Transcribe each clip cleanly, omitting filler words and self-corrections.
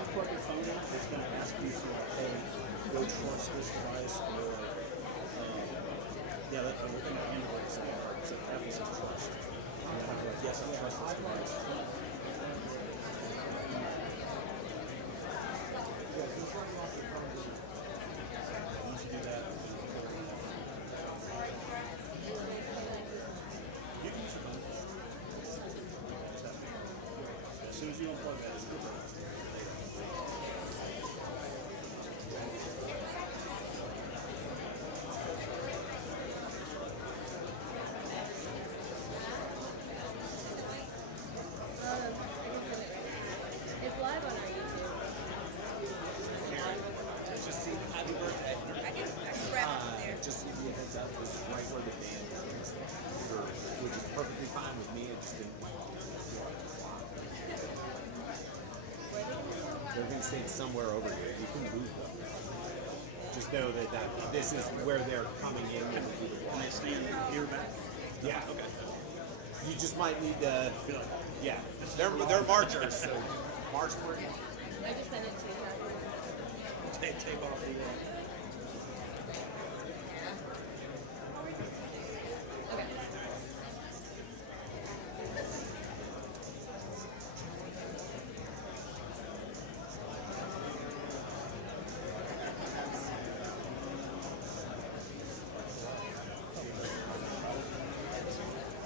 you plug your phone in, it's going to ask you to hey, go trust this device or yeah, that's what we're Android is it's like Apple says trust. You have to like, yes, I trust this device. Once you do that, you can use your phone. As soon as you unplug that, it's good. It's live on our YouTube. Just see happy birthday. I can wrap it there. Just to give you a heads up, this is right where the band is, which is perfectly fine with me. It just didn't like they're going to stay somewhere over here. You can move them. Just know that this is where they're coming in. Can they stand here back? Yeah. Okay. You just might need to. Yeah. They're marchers. So march for it. I just sent it to you. Take off the Okay.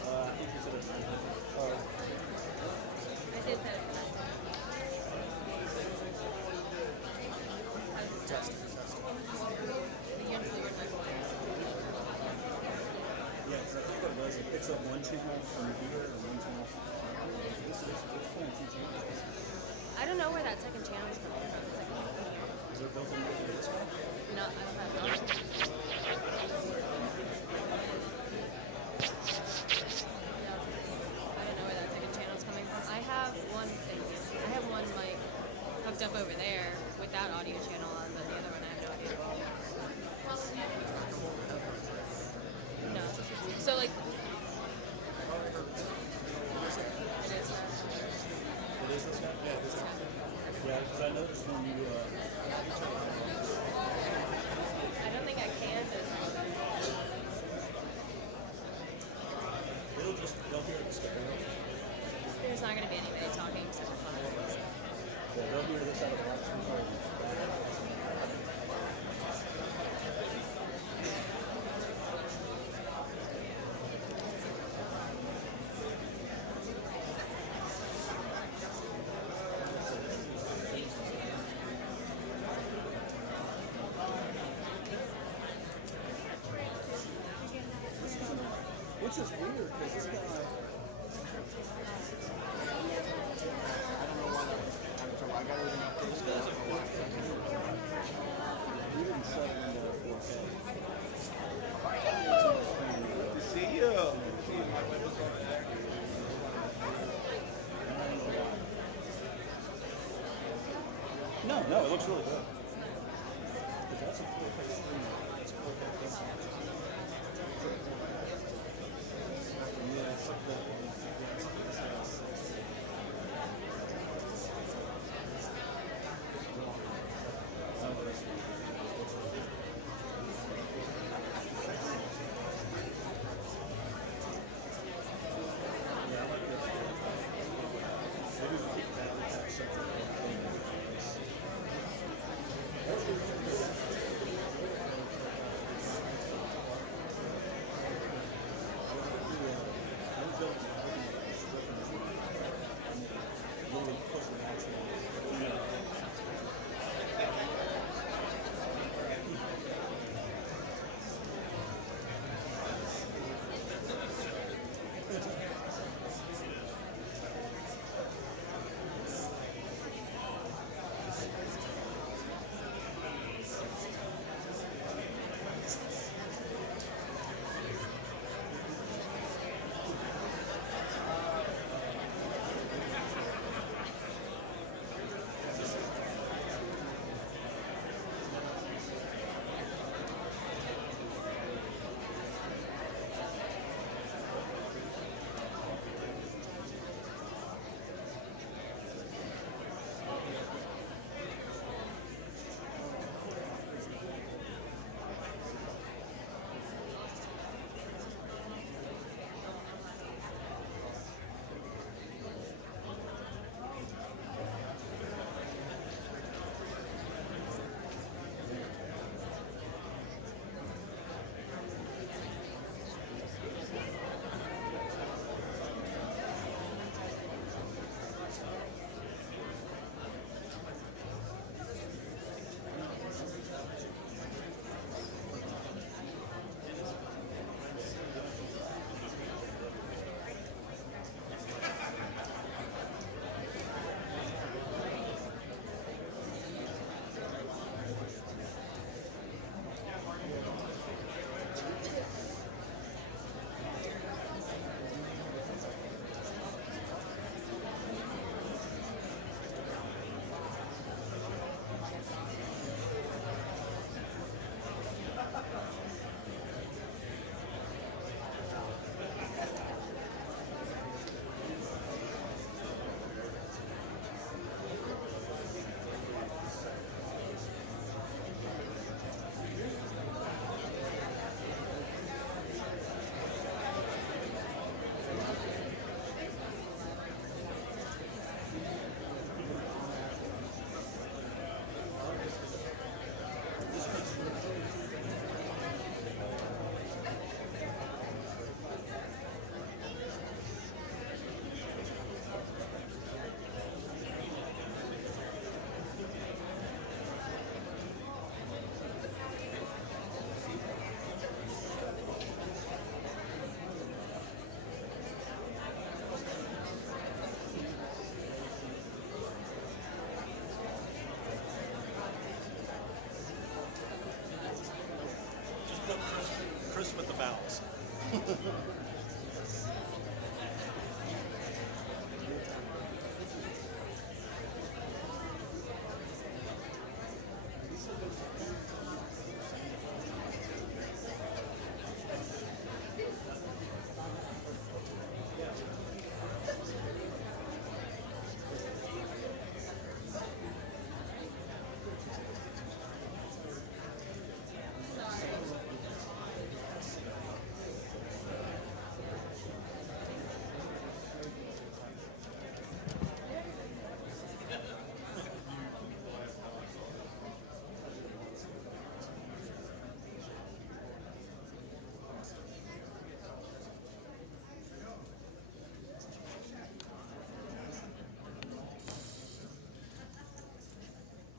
I think you said it's 900. I did send it. Yeah, because I think what it does, it picks up one channel from here and one channel from it's pulling two channels. I don't know where that second channel is coming from. Is there built in this one? No, I don't have it. I don't know where that second channel is coming from. I have one mic hooked up over there with that audio channel on, but the other one I have no idea. No. So like, it is that. It is this guy? Yeah, this guy. Yeah, because I noticed when you I don't think I can. they'll hear the stuff. There's not going to be anybody talking except for fun. Yeah, they'll hear this out of the box. Which is weird because this guy. I don't know why that was. I got everything up there. I don't know why. We didn't set it into 4K. Good to see you. See my windows on there. No, it looks really good. Because that's a 4K screen. It's 4K plus. Yeah, it's like that.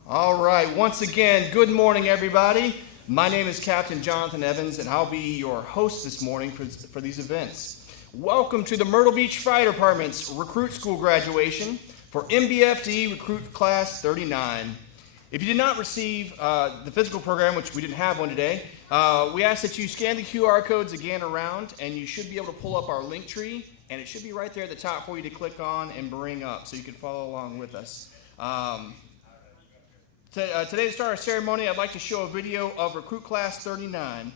All right, once again, good morning, everybody. My name is Captain Jonathan Evans, and I'll be your host this morning for these events. Welcome to the Myrtle Beach Fire Department's Recruit School graduation for MBFD Recruit Class 39. If you did not receive the physical program, which we didn't have one today, we ask that you scan the QR codes again around, and you should be able to pull up our link tree, and it should be right there at the top for you to click on and bring up so you can follow along with us. Today to start our ceremony, I'd like to show a video of Recruit Class 39.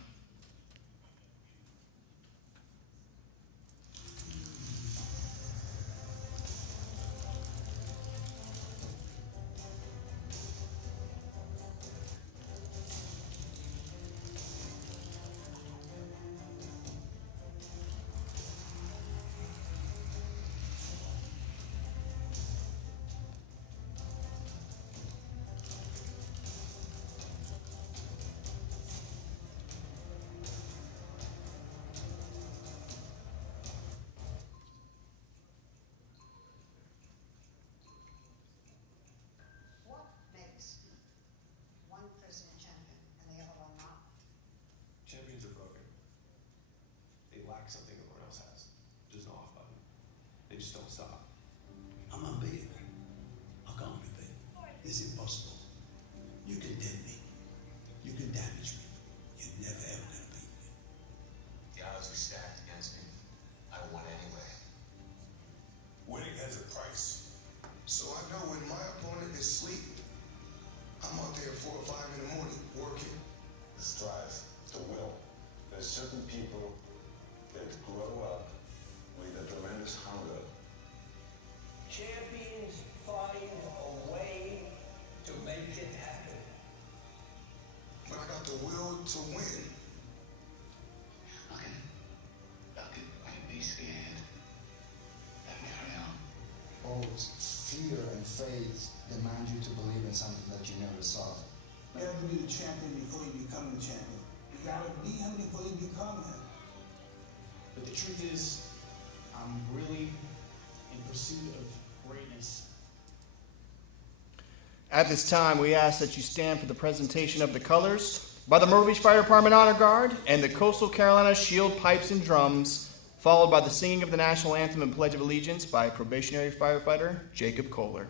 Champions are broken. They lack something everyone else has. There's no off button. They just don't stop. I'm unbeatable. I can't be beat. It's impossible. You can dim me. You can damage me. You're never ever gonna beat me. The odds are stacked against me. I won anyway. Winning has a price. So I know when my opponent is asleep, I'm out there 4 or 5 in the morning working. The strive, the will. There's certain people that grow up with a tremendous hunger. Champions find a way to make it happen. But I got the will to win. Okay, wait, be scared. Let me carry on. Both fear and faith demand you to believe in something that you never saw. You gotta be the champion before you become the champion. You gotta be him before you become him. But the truth is, I'm really in pursuit of greatness. At this time, we ask that you stand for the presentation of the colors by the Myrtle Beach Fire Department Honor Guard and the Coastal Carolina Shield Pipes and Drums, followed by the singing of the National Anthem and Pledge of Allegiance by probationary firefighter Jacob Kohler.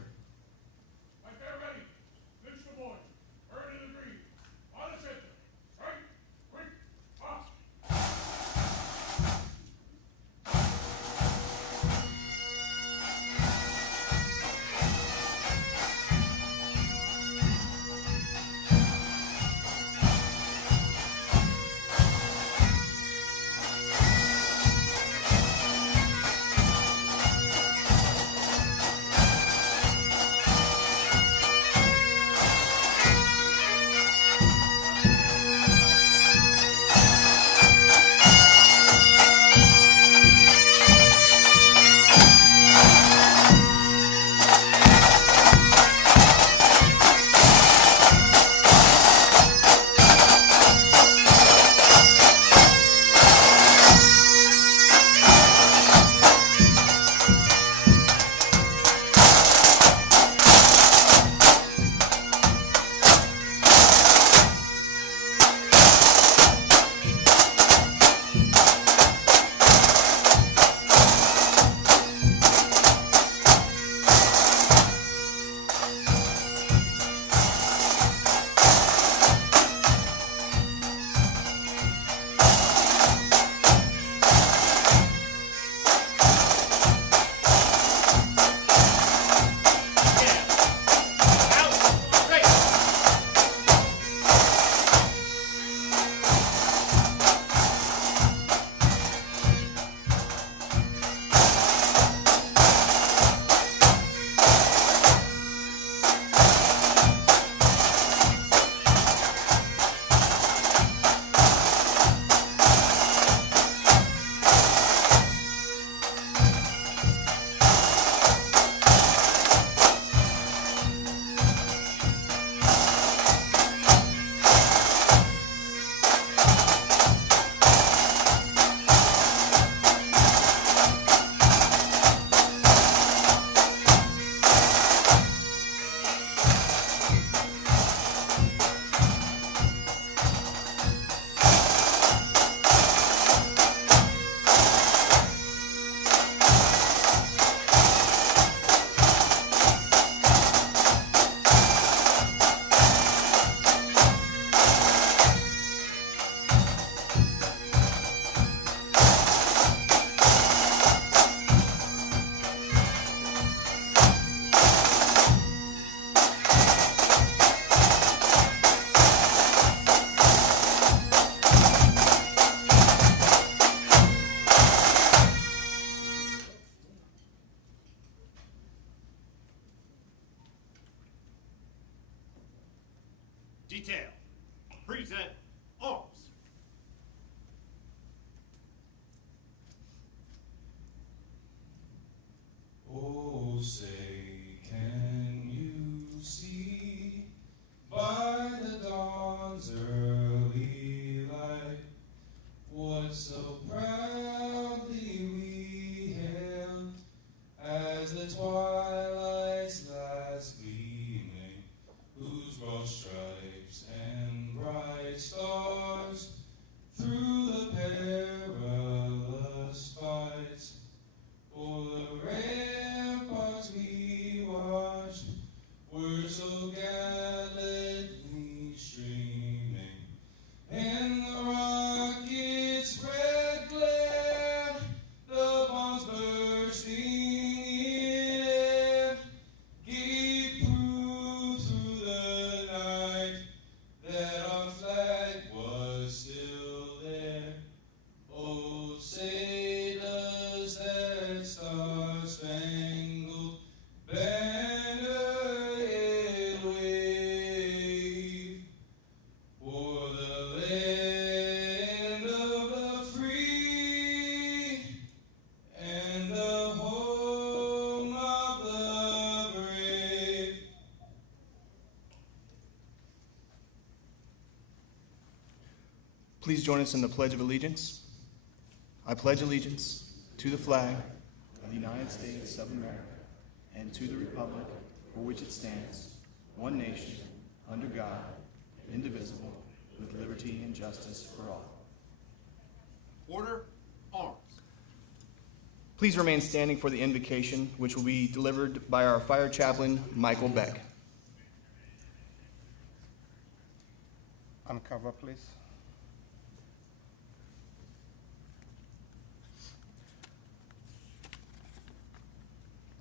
Detail. Present arms. Oh, say, can you see by the dawn's early light what so proudly we hailed as the twilight's last gleaming, whose broad stripes and bright stars through the perilous fights o'er the ramparts we watched were so gallantly streaming, and the rocket's red glare, the bombs bursting in air, gave proof through the night that our flag was still there. Oh, say does that star-spangled banner yet wave o'er the land of the free and the home of the brave? Please join us in the Pledge of Allegiance. I pledge allegiance to the flag of the United States of America and to the republic for which it stands, one nation, under God, indivisible, with liberty and justice for all. Order, arms. Please remain standing for the invocation, which will be delivered by our fire chaplain, Michael Beck. Uncover, please.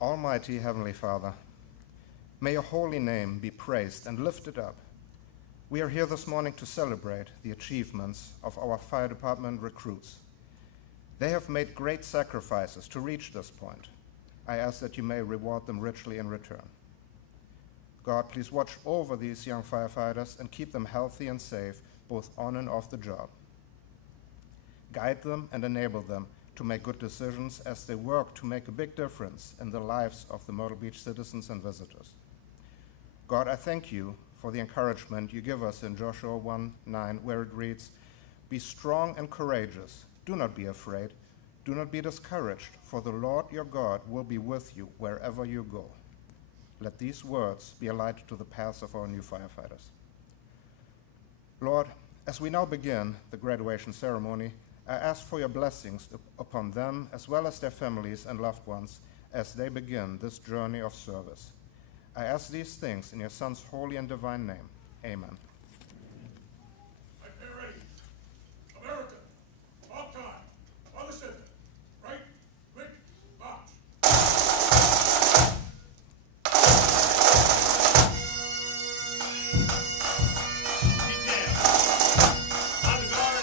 Almighty Heavenly Father, may your holy name be praised and lifted up. We are here this morning to celebrate the achievements of our fire department recruits. They have made great sacrifices to reach this point. I ask that you may reward them richly in return. God, please watch over these young firefighters and keep them healthy and safe, both on and off the job. Guide them and enable them to make good decisions as they work to make a big difference in the lives of the Myrtle Beach citizens and visitors. God, I thank you for the encouragement you give us in Joshua 1:9, where it reads, "Be strong and courageous. Do not be afraid. Do not be discouraged, for the Lord your God will be with you wherever you go." Let these words be a light to the paths of our new firefighters. Lord, as we now begin the graduation ceremony, I ask for your blessings upon them as well as their families and loved ones as they begin this journey of service. I ask these things in your Son's holy and divine name. Amen. Right there, ready. America, off time. On the center. Right, quick, march. Detail. On the guard.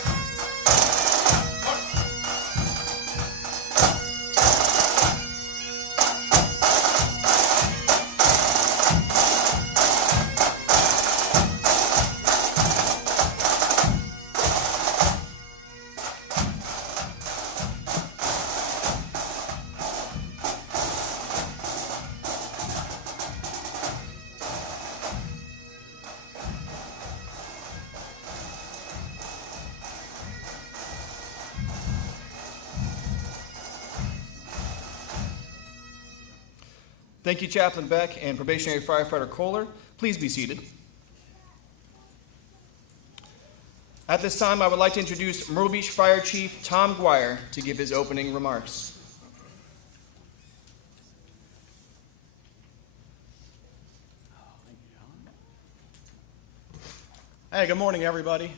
Thank you, Chaplain Beck and Probationary Firefighter Kohler. Please be seated. At this time, I would like to introduce Myrtle Beach Fire Chief Tom Guire to give his opening remarks. Hey, good morning, everybody.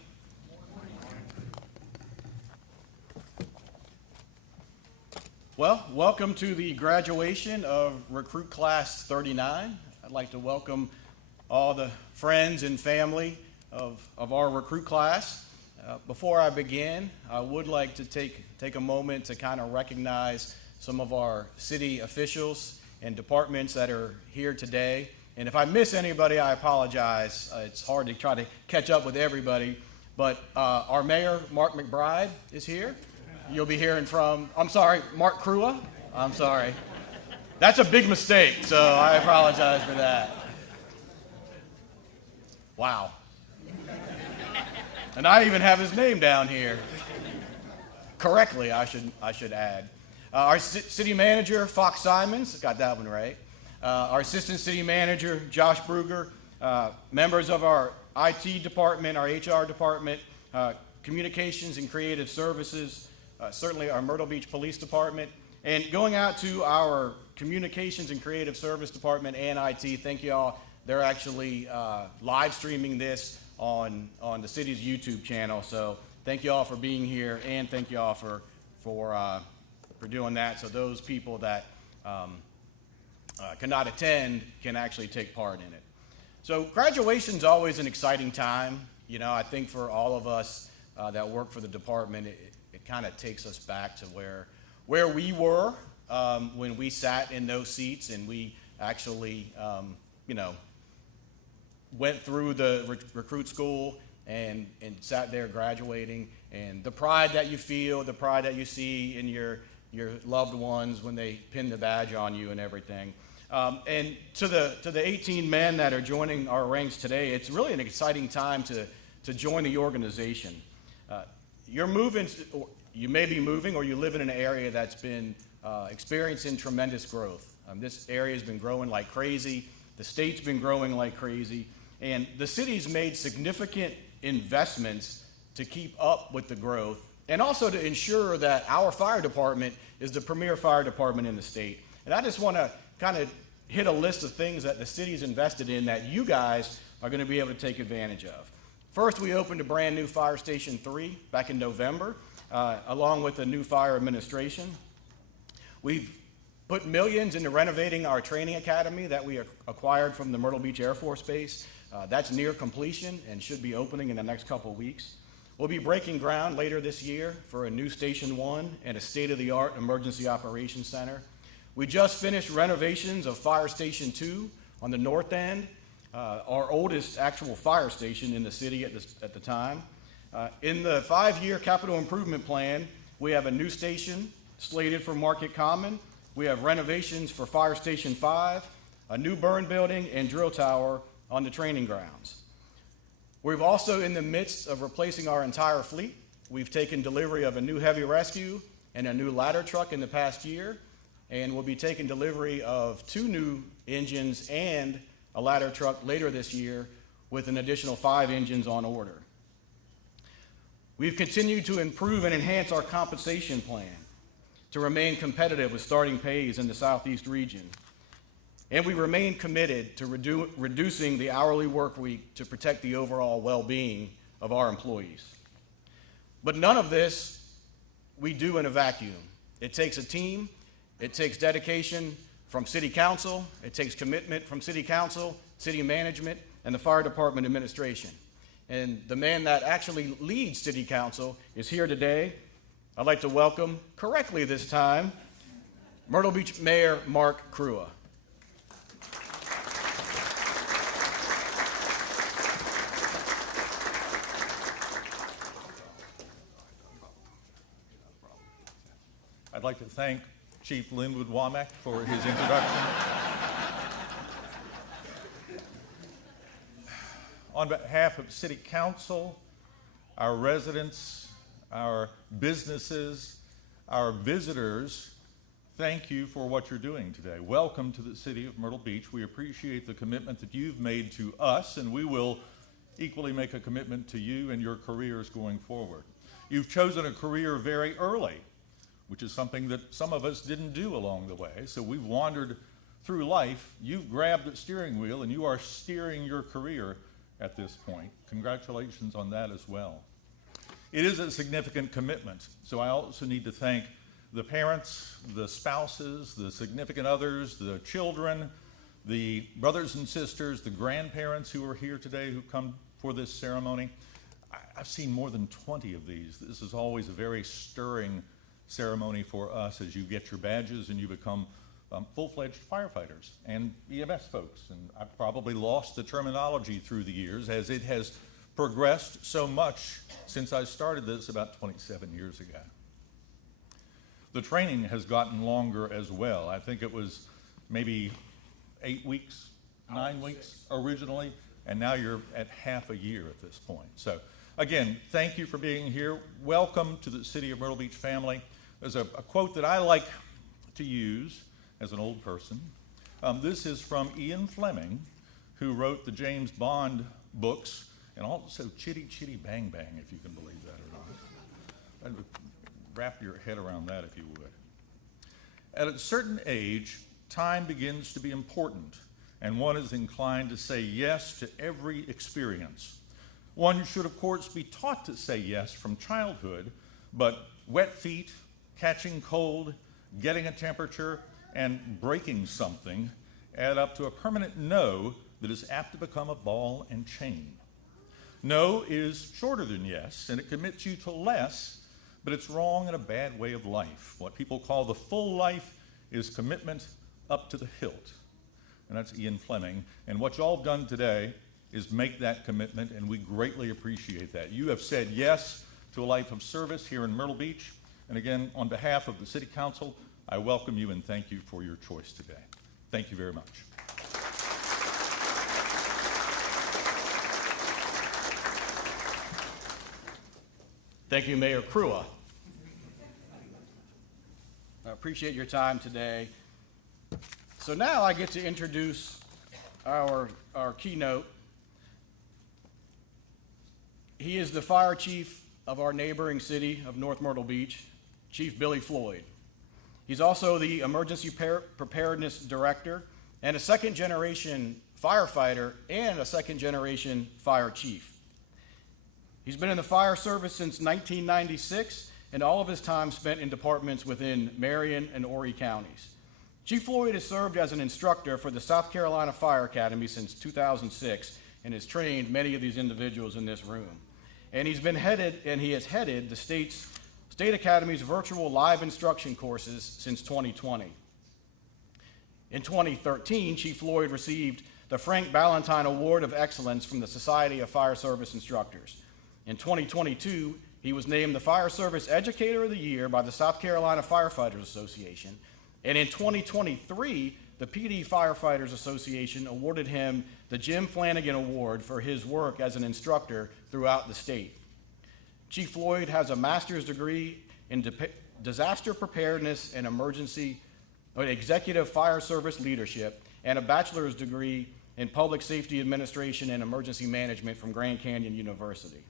Well, welcome to the graduation of Recruit Class 39. I'd like to welcome all the friends and family of our recruit class. Before I begin, I would like to take a moment to kind of recognize some of our city officials and departments that are here today And if I miss anybody, I apologize. It's hard to try to catch up with everybody. But our mayor, Mark McBride, is here. You'll be hearing from, Mark Crua. I'm sorry. That's a big mistake, so I apologize for that. Wow. And I even have his name down here. Correctly, I should add. Our city manager, Fox Simons, got that one right. Our assistant city manager, Josh Bruger, members of our IT department, our HR department, communications and creative services, certainly our Myrtle Beach Police Department, and going out to our communications and creative service department and IT, thank you all. They're actually live streaming this on the city's YouTube channel, so thank you all for being here, and thank you all for doing that, so those people that cannot attend can actually take part in it. So graduation's always an exciting time. You know, I think for all of us that work for the department, it kind of takes us back to where we were when we sat in those seats and we actually, went through the recruit school and sat there graduating, and the pride that you feel, the pride that you see in your loved ones when they pin the badge on you and everything. And to the 18 men that are joining our ranks today, it's really an exciting time to join the organization. You're moving, you may be moving, or you live in an area that's been experiencing tremendous growth. This area has been growing like crazy. The state's been growing like crazy. And the city's made significant investments to keep up with the growth and also to ensure that our fire department is the premier fire department in the state. And I just want to kind of hit a list of things that the city's invested in that you guys are going to be able to take advantage of. First, we opened a brand new Fire Station 3 back in November, along with a new fire administration. We've put millions into renovating our training academy that we acquired from the Myrtle Beach Air Force Base. That's near completion and should be opening in the next couple of weeks. We'll be breaking ground later this year for a new Station 1 and a state-of-the-art emergency operations center. We just finished renovations of Fire Station 2 on the north end, our oldest actual fire station in the city at the time. In the 5-year capital improvement plan, we have a new station slated for Market Common. We have renovations for Fire Station 5, a new burn building, and drill tower on the training grounds. We're also in the midst of replacing our entire fleet. We've taken delivery of a new heavy rescue and a new ladder truck in the past year, and we'll be taking delivery of 2 new engines and a ladder truck later this year with an additional 5 engines on order. We've continued to improve and enhance our compensation plan to remain competitive with starting pays in the Southeast region. And we remain committed to reducing the hourly work week to protect the overall well-being of our employees. But none of this we do in a vacuum. It takes a team, it takes dedication from City Council, it takes commitment from City Council, City Management, and the Fire Department Administration. And the man that actually leads City Council is here today. I'd like to welcome, correctly this time, Myrtle Beach Mayor Mark Crua. I'd like to thank Chief Linwood Womack for his introduction. On behalf of City Council, our residents, our businesses, our visitors, thank you for what you're doing today. Welcome to the city of Myrtle Beach. We appreciate the commitment that you've made to us, and we will equally make a commitment to you and your careers going forward. You've chosen a career very early, which is something that some of us didn't do along the way. So we've wandered through life. You've grabbed the steering wheel and you are steering your career at this point. Congratulations on that as well. It is a significant commitment. So I also need to thank the parents, the spouses, the significant others, the children, the brothers and sisters, the grandparents who are here today who come for this ceremony. I've seen more than 20 of these. This is always a very stirring ceremony for us as you get your badges and you become full-fledged firefighters and EMS folks. And I've probably lost the terminology through the years as it has progressed so much since I started this about 27 years ago. The training has gotten longer as well. I think it was maybe 8 weeks, 9 weeks originally, and now you're at half a year at this point. So again, thank you for being here. Welcome to the City of Myrtle Beach family. There's a quote that I like to use as an old person. This is from Ian Fleming, who wrote the James Bond books, and also Chitty Chitty Bang Bang, if you can believe that or not. Wrap your head around that, if you would. At a certain age, time begins to be important, and one is inclined to say yes to every experience. One should, of course, be taught to say yes from childhood, but wet feet, catching cold, getting a temperature, and breaking something add up to a permanent no that is apt to become a ball and chain. No is shorter than yes, and it commits you to less, but it's wrong in a bad way of life. What people call the full life is commitment up to the hilt. And that's Ian Fleming. And what y'all have done today is make that commitment, and we greatly appreciate that. You have said yes to a life of service here in Myrtle Beach. And again, on behalf of the City Council, I welcome you and thank you for your choice today. Thank you very much. Thank you, Mayor Crua. I appreciate your time today. So now I get to introduce our keynote. He is the fire chief of our neighboring city of North Myrtle Beach, Chief Billy Floyd. He's also the emergency preparedness director and a second-generation firefighter and a second-generation fire chief. He's been in the fire service since 1996, and all of his time spent in departments within Marion and Horry counties. Chief Floyd has served as an instructor for the South Carolina Fire Academy since 2006 and has trained many of these individuals in this room. And he has headed the State Academy's virtual live instruction courses since 2020. In 2013, Chief Floyd received the Frank Ballantyne Award of Excellence from the Society of Fire Service Instructors. In 2022, he was named the Fire Service Educator of the Year by the South Carolina Firefighters Association. And in 2023, the PD Firefighters Association awarded him the Jim Flanagan Award for his work as an instructor throughout the state. Chief Floyd has a master's degree in disaster preparedness and executive fire service leadership and a bachelor's degree in public safety administration and emergency management from Grand Canyon University.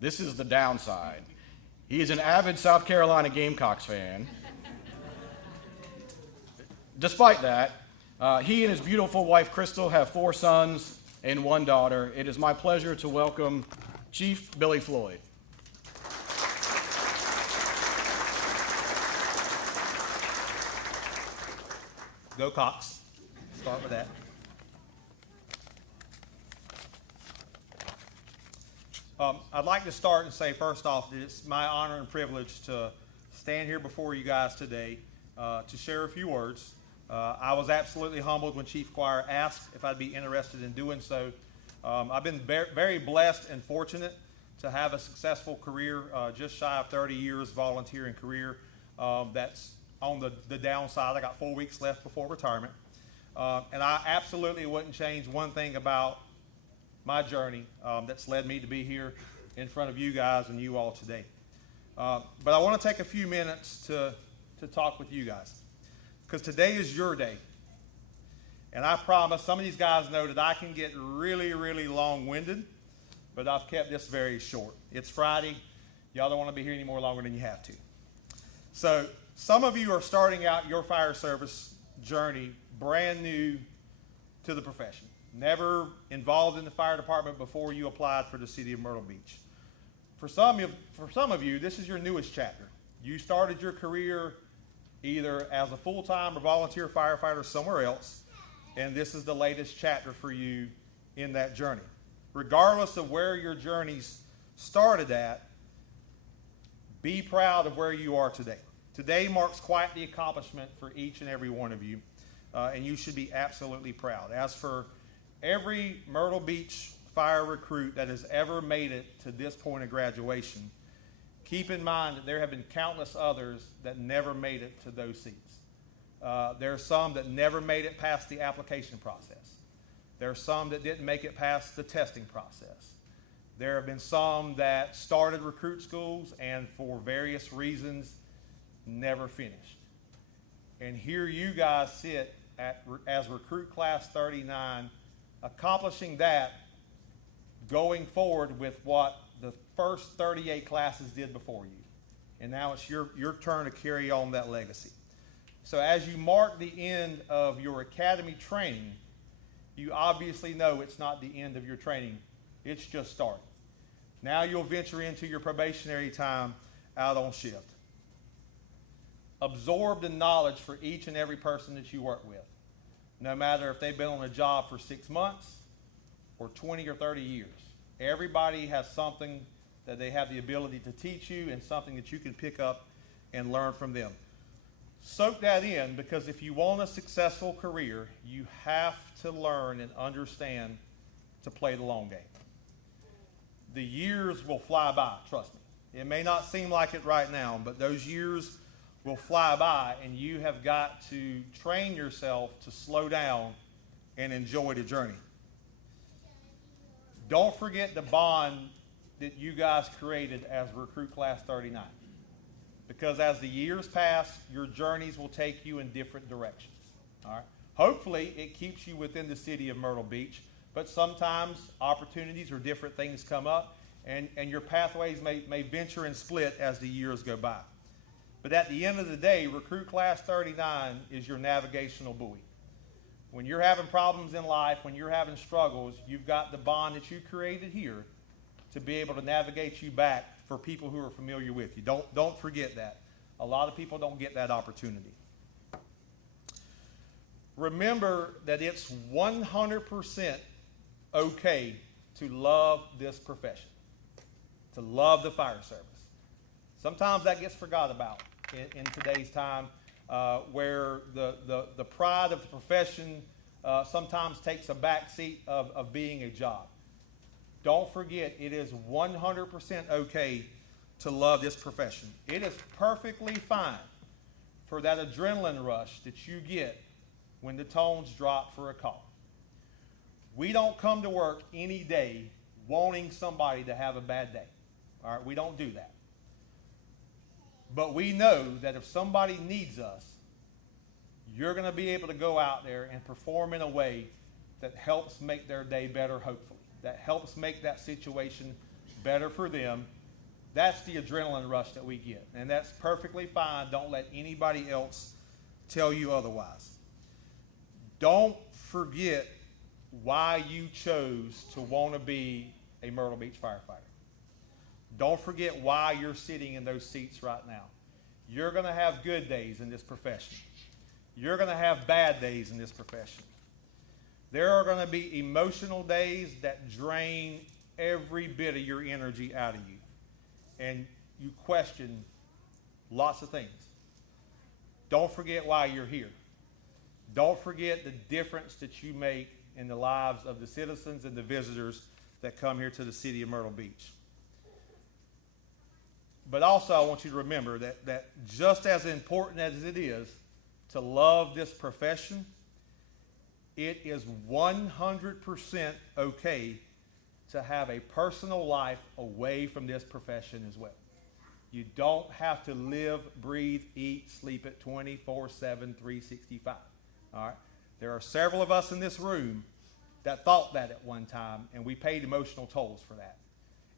This is the downside. He is an avid South Carolina Gamecocks fan. Despite that, he and his beautiful wife, Crystal, have 4 sons and 1 daughter. It is my pleasure to welcome Chief Billy Floyd. Go Cox. Start with that. I'd like to start and say, first off, that it's my honor and privilege to stand here before you guys today to share a few words. I was absolutely humbled when Chief Squire asked if I'd be interested in doing so. I've been very blessed and fortunate to have a successful career, just shy of 30 years volunteering career. That's on the downside. I got 4 weeks left before retirement. And I absolutely wouldn't change one thing about my journey that's led me to be here in front of you guys and you all today. But I want to take a few minutes to talk with you guys, because today is your day. And I promise, some of these guys know that I can get really, really long-winded, but I've kept this very short. It's Friday. Y'all don't want to be here any more longer than you have to. So some of you are starting out your fire service journey brand new to the profession. Never involved in the fire department before you applied for the city of Myrtle Beach. For some of you, this is your newest chapter. You started your career either as a full-time or volunteer firefighter somewhere else, and this is the latest chapter for you in that journey. Regardless of where your journeys started at, be proud of where you are today. Today marks quite the accomplishment for each and every one of you, and you should be absolutely proud. As for every Myrtle Beach fire recruit that has ever made it to this point of graduation, keep in mind that there have been countless others that never made it to those seats. There are some that never made it past the application process. There are some that didn't make it past the testing process. There have been some that started recruit schools and for various reasons never finished. And here you guys sit as recruit class 39, accomplishing that, going forward with what the first 38 classes did before you. And now it's your turn to carry on that legacy. So as you mark the end of your academy training, you obviously know it's not the end of your training. It's just starting. Now you'll venture into your probationary time out on shift. Absorb the knowledge for each and every person that you work with, no matter if they've been on a job for 6 months or 20 or 30 years. Everybody has something that they have the ability to teach you and something that you can pick up and learn from them. Soak that in, because if you want a successful career, you have to learn and understand to play the long game. The years will fly by, trust me. It may not seem like it right now, but those years will fly by, and you have got to train yourself to slow down and enjoy the journey. Don't forget the bond that you guys created as Recruit Class 39. Because as the years pass, your journeys will take you in different directions. All right? Hopefully, it keeps you within the city of Myrtle Beach, but sometimes opportunities or different things come up, and your pathways may venture and split as the years go by. But at the end of the day, Recruit Class 39 is your navigational buoy. When you're having problems in life, when you're having struggles, you've got the bond that you created here to be able to navigate you back for people who are familiar with you. Don't forget that. A lot of people don't get that opportunity. Remember that it's 100% okay to love this profession, to love the fire service. Sometimes that gets forgot about in today's time, where the pride of the profession sometimes takes a back seat of being a job. Don't forget, it is 100% okay to love this profession. It is perfectly fine for that adrenaline rush that you get when the tones drop for a call. We don't come to work any day wanting somebody to have a bad day. All right, we don't do that. But we know that if somebody needs us, you're going to be able to go out there and perform in a way that helps make their day better, hopefully. That helps make that situation better for them. That's the adrenaline rush that we get. And that's perfectly fine. Don't let anybody else tell you otherwise. Don't forget why you chose to want to be a Myrtle Beach firefighter. Don't forget why you're sitting in those seats right now. You're going to have good days in this profession. You're going to have bad days in this profession. There are going to be emotional days that drain every bit of your energy out of you. And you question lots of things. Don't forget why you're here. Don't forget the difference that you make in the lives of the citizens and the visitors that come here to the city of Myrtle Beach. But also, I want you to remember that just as important as it is to love this profession, it is 100% okay to have a personal life away from this profession as well. You don't have to live, breathe, eat, sleep at 24/7, 365. All right? There are several of us in this room that thought that at one time, and we paid emotional tolls for that.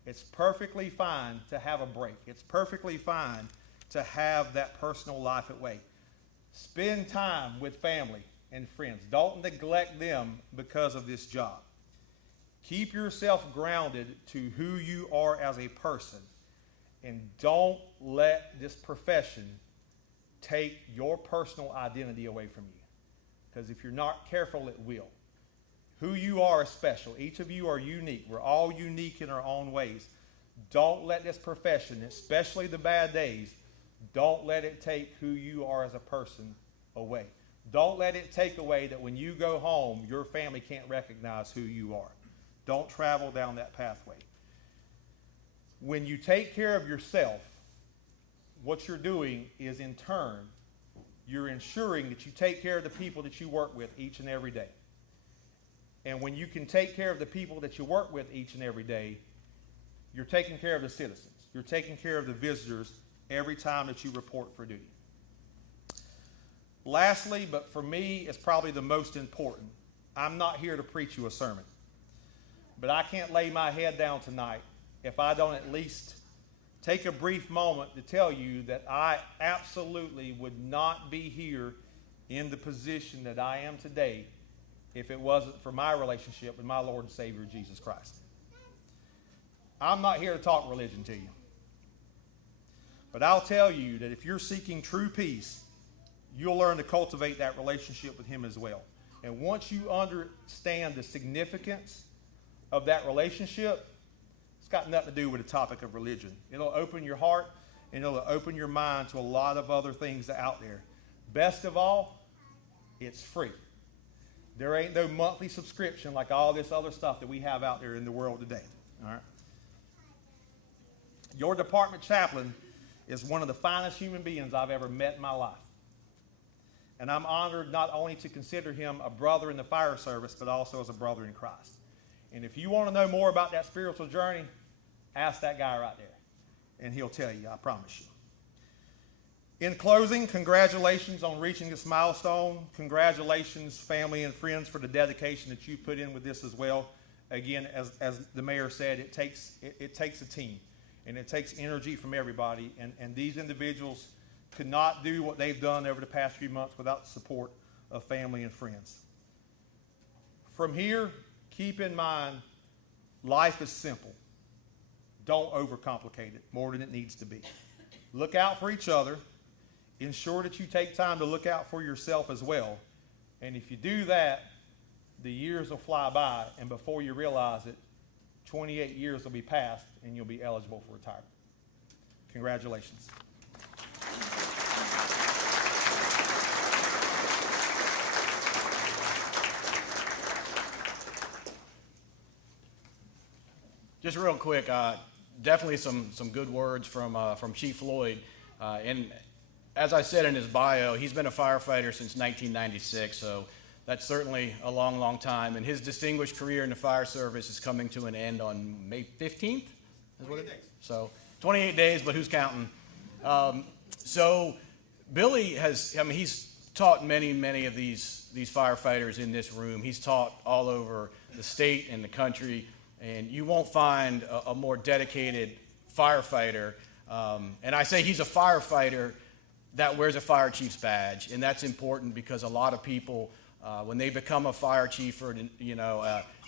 It's perfectly fine to have a break. It's perfectly fine to have that personal life away. Spend time with family and friends. Don't neglect them because of this job. Keep yourself grounded to who you are as a person, and don't let this profession take your personal identity away from you. Because if you're not careful, it will. Who you are is special. Each of you are unique. We're all unique in our own ways. Don't let this profession, especially the bad days, Don't let it take who you are as a person away. Don't let it take away that when you go home, your family can't recognize who you are. Don't travel down that pathway. When you take care of yourself, what you're doing is, in turn, you're ensuring that you take care of the people that you work with each and every day. And when you can take care of the people that you work with each and every day, you're taking care of the citizens. You're taking care of the visitors every time that you report for duty. Lastly, but for me, it's probably the most important, I'm not here to preach you a sermon. But I can't lay my head down tonight if I don't at least take a brief moment to tell you that I absolutely would not be here in the position that I am today if it wasn't for my relationship with my Lord and Savior, Jesus Christ. I'm not here to talk religion to you. But I'll tell you that if you're seeking true peace, you'll learn to cultivate that relationship with Him as well. And once you understand the significance of that relationship, it's got nothing to do with the topic of religion. It'll open your heart and it'll open your mind to a lot of other things out there. Best of all, it's free. There ain't no monthly subscription like all this other stuff that we have out there in the world today. All right? Your department chaplain is one of the finest human beings I've ever met in my life. And I'm honored not only to consider him a brother in the fire service, but also as a brother in Christ. And if you want to know more about that spiritual journey, ask that guy right there. And he'll tell you, I promise you. In closing, congratulations on reaching this milestone. Congratulations, family and friends, for the dedication that you put in with this as well. Again, as the mayor said, it takes a team. And it takes energy from everybody. And these individuals could not do what they've done over the past few months without the support of family and friends. From here, keep in mind, life is simple. Don't overcomplicate it more than it needs to be. Look out for each other. Ensure that you take time to look out for yourself as well. And if you do that, the years will fly by, and before you realize it, 28 years will be passed, and you'll be eligible for retirement. Congratulations. Just real quick, definitely some good words from Chief Floyd. And as I said in his bio, he's been a firefighter since 1996, so that's certainly a long, long time. And his distinguished career in the fire service is coming to an end on May 15th? Is what it is. So 28 days, but who's counting? So Billy he's taught many of these firefighters in this room. He's taught all over the state and the country. And you won't find a more dedicated firefighter. And I say he's a firefighter that wears a fire chief's badge. And that's important because a lot of people, when they become a fire chief or an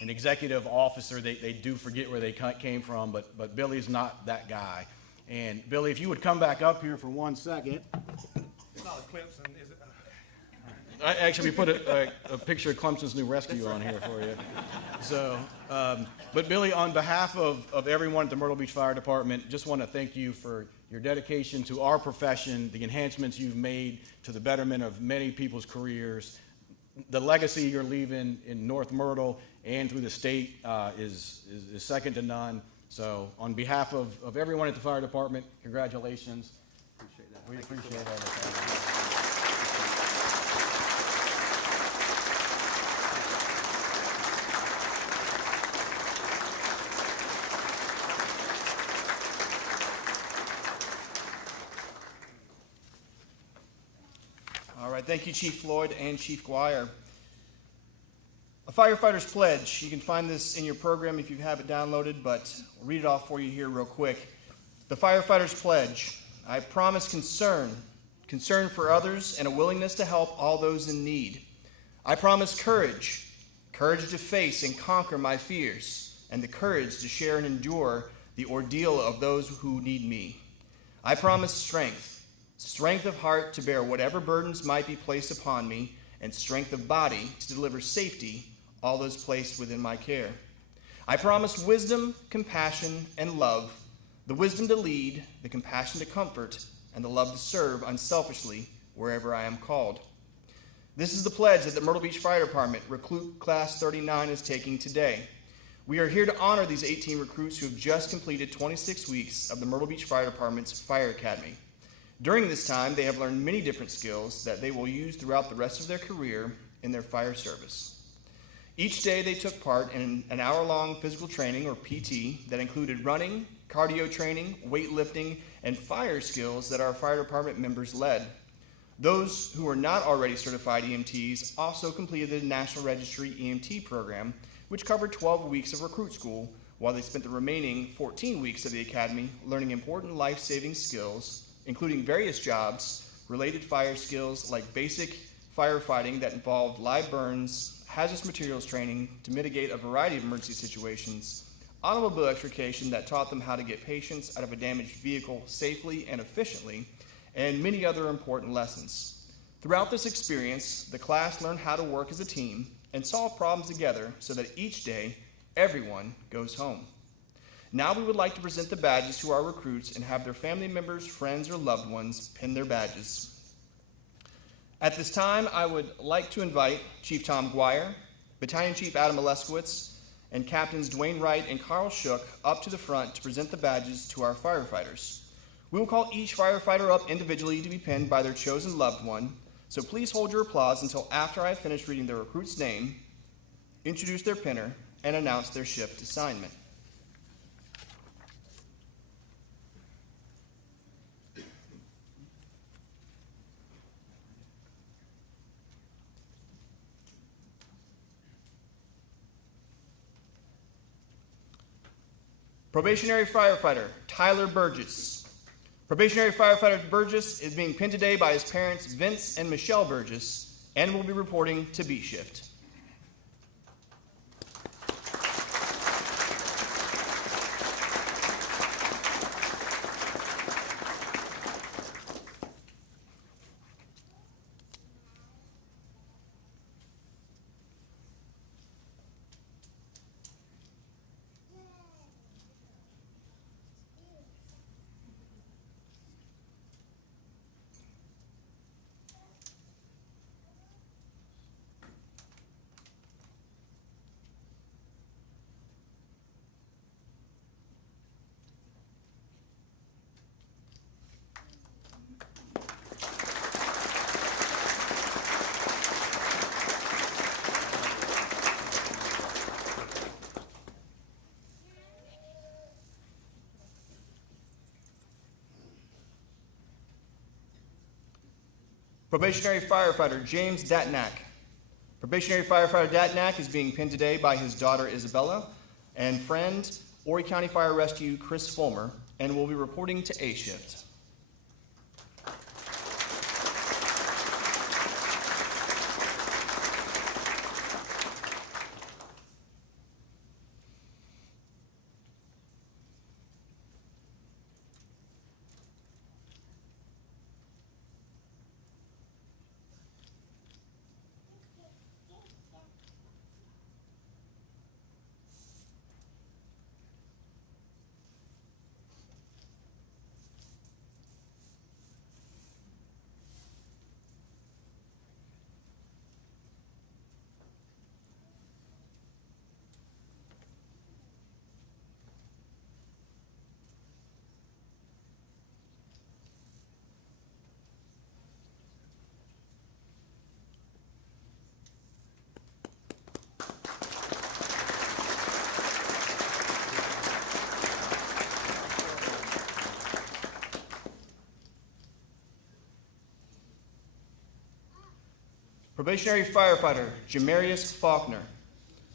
executive officer, they do forget where they came from. But Billy's not that guy. And Billy, if you would come back up here for 1 second. It's not a Clemson, is it? Actually, we put a picture of Clemson's new rescue on here for you. So, but Billy, on behalf of everyone at the Myrtle Beach Fire Department, just want to thank you for your dedication to our profession, the enhancements you've made to the betterment of many people's careers. The legacy you're leaving in North Myrtle and through the state is second to none. So, on behalf of everyone at the fire department, congratulations. Appreciate that. We appreciate everything. All right, thank you, Chief Floyd and Chief Guire. A firefighter's pledge. You can find this in your program if you have it downloaded, but I'll read it off for you here real quick. The firefighter's pledge. I promise concern for others and a willingness to help all those in need. I promise courage to face and conquer my fears, and the courage to share and endure the ordeal of those who need me. I promise strength of heart to bear whatever burdens might be placed upon me, and strength of body to deliver safety all those placed within my care. I promise wisdom, compassion, and love, the wisdom to lead, the compassion to comfort, and the love to serve unselfishly wherever I am called. This is the pledge that the Myrtle Beach Fire Department Recruit Class 39 is taking today. We are here to honor these 18 recruits who have just completed 26 weeks of the Myrtle Beach Fire Department's Fire Academy. During this time, they have learned many different skills that they will use throughout the rest of their career in their fire service. Each day they took part in an hour-long physical training, or PT, that included running, cardio training, weightlifting, and fire skills that our fire department members led. Those who were not already certified EMTs also completed the National Registry EMT program, which covered 12 weeks of recruit school, while they spent the remaining 14 weeks of the academy learning important life-saving skills, including various jobs, related fire skills like basic firefighting that involved live burns, hazardous materials training to mitigate a variety of emergency situations, automobile extrication that taught them how to get patients out of a damaged vehicle safely and efficiently, and many other important lessons. Throughout this experience, the class learned how to work as a team and solve problems together so that each day, everyone goes home. Now we would like to present the badges to our recruits and have their family members, friends, or loved ones pin their badges. At this time, I would like to invite Chief Tom Guire, Battalion Chief Adam Oleskowitz, and Captains Dwayne Wright and Carl Shook up to the front to present the badges to our firefighters. We will call each firefighter up individually to be pinned by their chosen loved one, so please hold your applause until after I have finished reading their recruit's name, introduce their pinner, and announce their shift assignment. Probationary firefighter Tyler Burgess. Probationary firefighter Burgess is being pinned today by his parents Vince and Michelle Burgess and will be reporting to B shift. Probationary firefighter James Datnack. Probationary firefighter Datnack is being pinned today by his daughter Isabella and friend Horry County Fire Rescue Chris Fulmer and will be reporting to A shift. Probationary firefighter Jamarius Faulkner.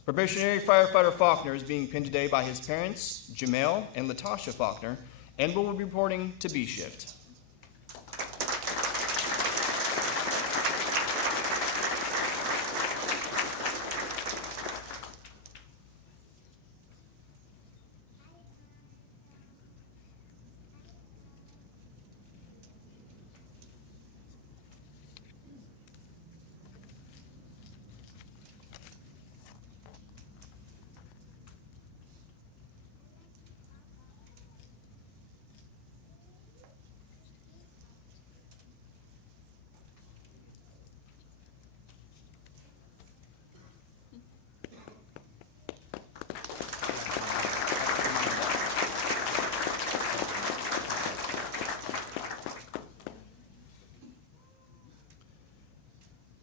Probationary firefighter Faulkner is being pinned today by his parents, Jamel and Latasha Faulkner, and will be reporting to B shift.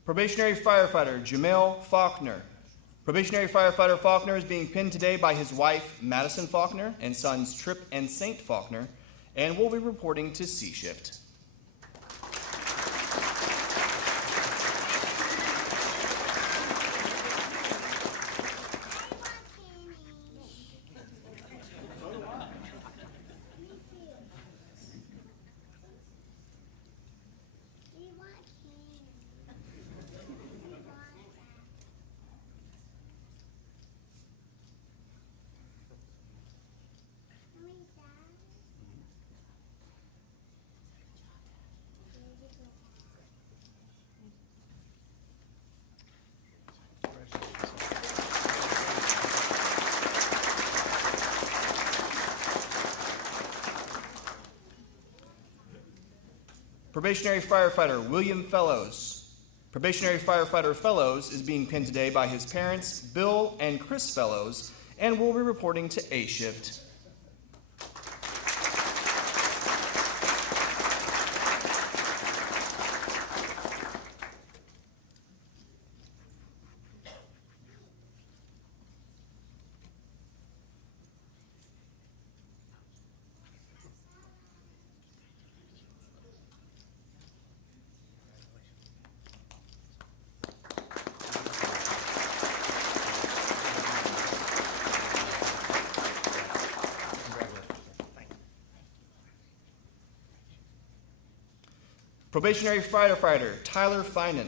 Probationary firefighter Jamel Faulkner. Probationary firefighter Faulkner is being pinned today by his wife, Madison Faulkner, and sons Tripp and Saint Faulkner, and will be reporting to C Shift. Probationary firefighter William Fellows. Probationary firefighter Fellows is being pinned today by his parents, Bill and Chris Fellows, and will be reporting to A Shift. Probationary firefighter Tyler Finan.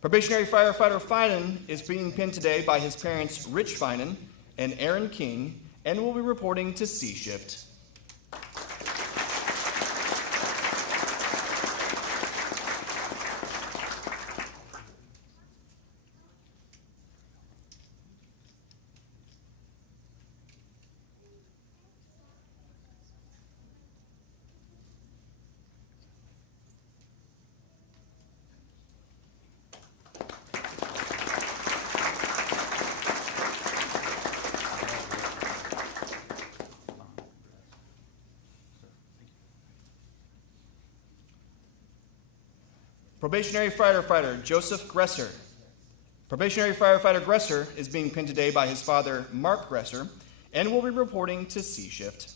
Probationary firefighter Finan is being pinned today by his parents Rich Finan and Aaron King, and will be reporting to C Shift. Probationary firefighter Joseph Gresser. Probationary firefighter Gresser is being pinned today by his father, Mark Gresser, and will be reporting to C Shift.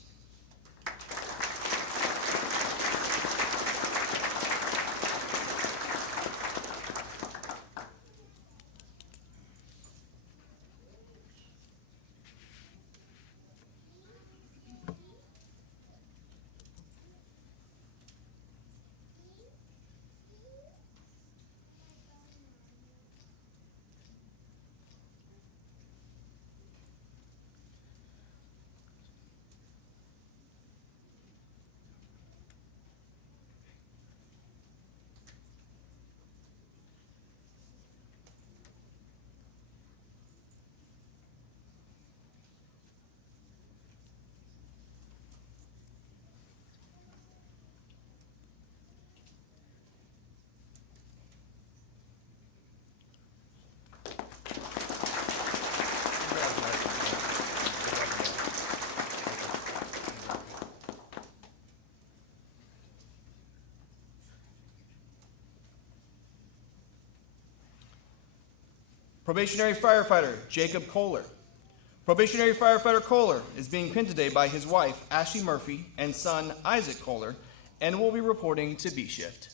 Probationary firefighter Jacob Kohler. Probationary firefighter Kohler is being pinned today by his wife, Ashley Murphy, and son, Isaac Kohler, and will be reporting to B Shift.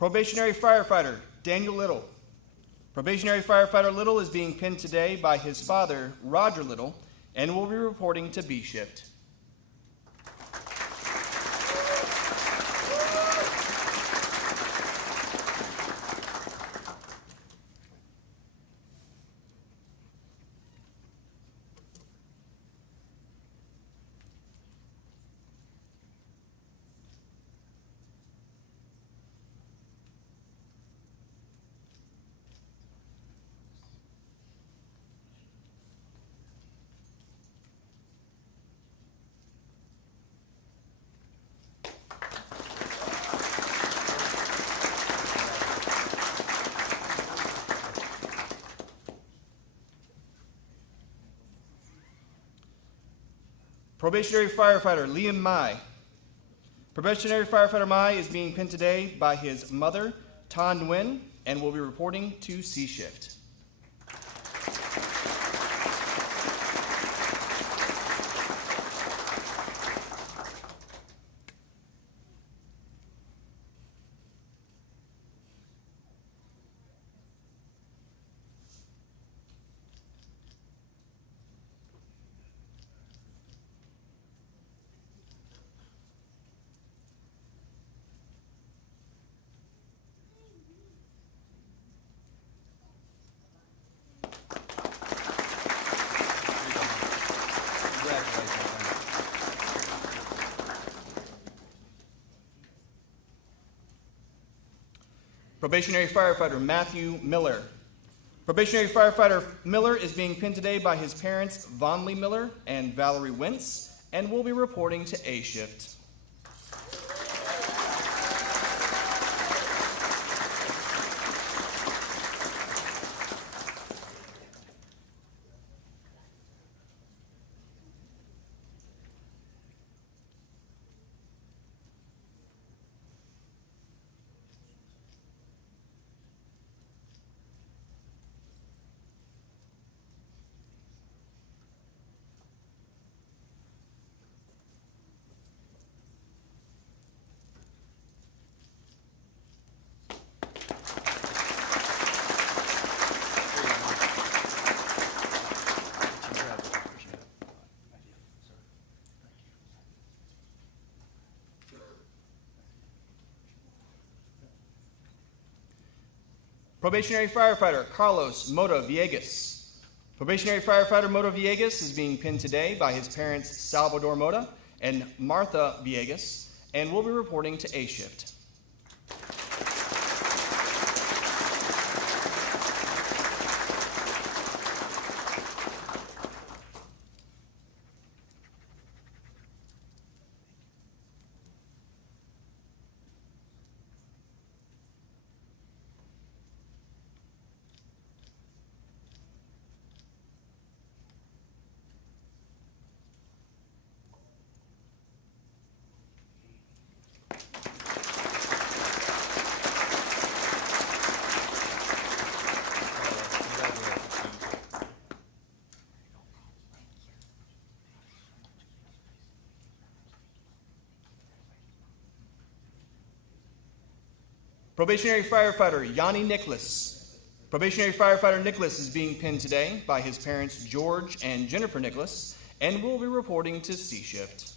Probationary Firefighter Daniel Little. Probationary Firefighter Little is being pinned today by his father, Roger Little, and will be reporting to B shift. Probationary Firefighter Liam Mai. Probationary Firefighter Mai is being pinned today by his mother, Tan Nguyen, and will be reporting to C shift. Probationary Firefighter Matthew Miller. Probationary Firefighter Miller is being pinned today by his parents, Vonley Miller and Valerie Wentz, and will be reporting to A shift. Probationary Firefighter Carlos Mota Villegas. Probationary Firefighter Mota Villegas is being pinned today by his parents Salvador Mota and Martha Villegas, and will be reporting to A shift. Probationary Firefighter Yanni Nicholas. Probationary Firefighter Nicholas is being pinned today by his parents George and Jennifer Nicholas, and will be reporting to C shift.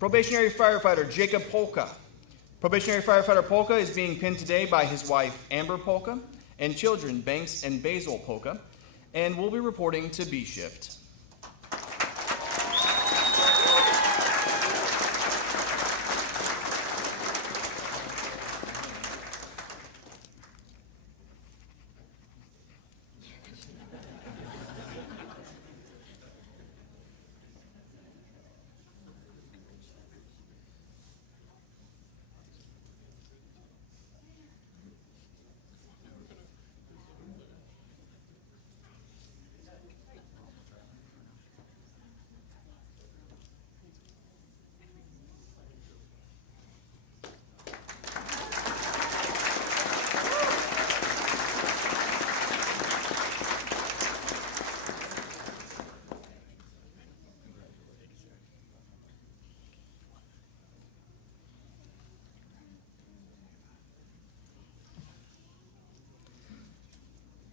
Probationary firefighter Jacob Polka. Probationary firefighter Polka is being pinned today by his wife Amber Polka and children Banks and Basil Polka, and will be reporting to B shift.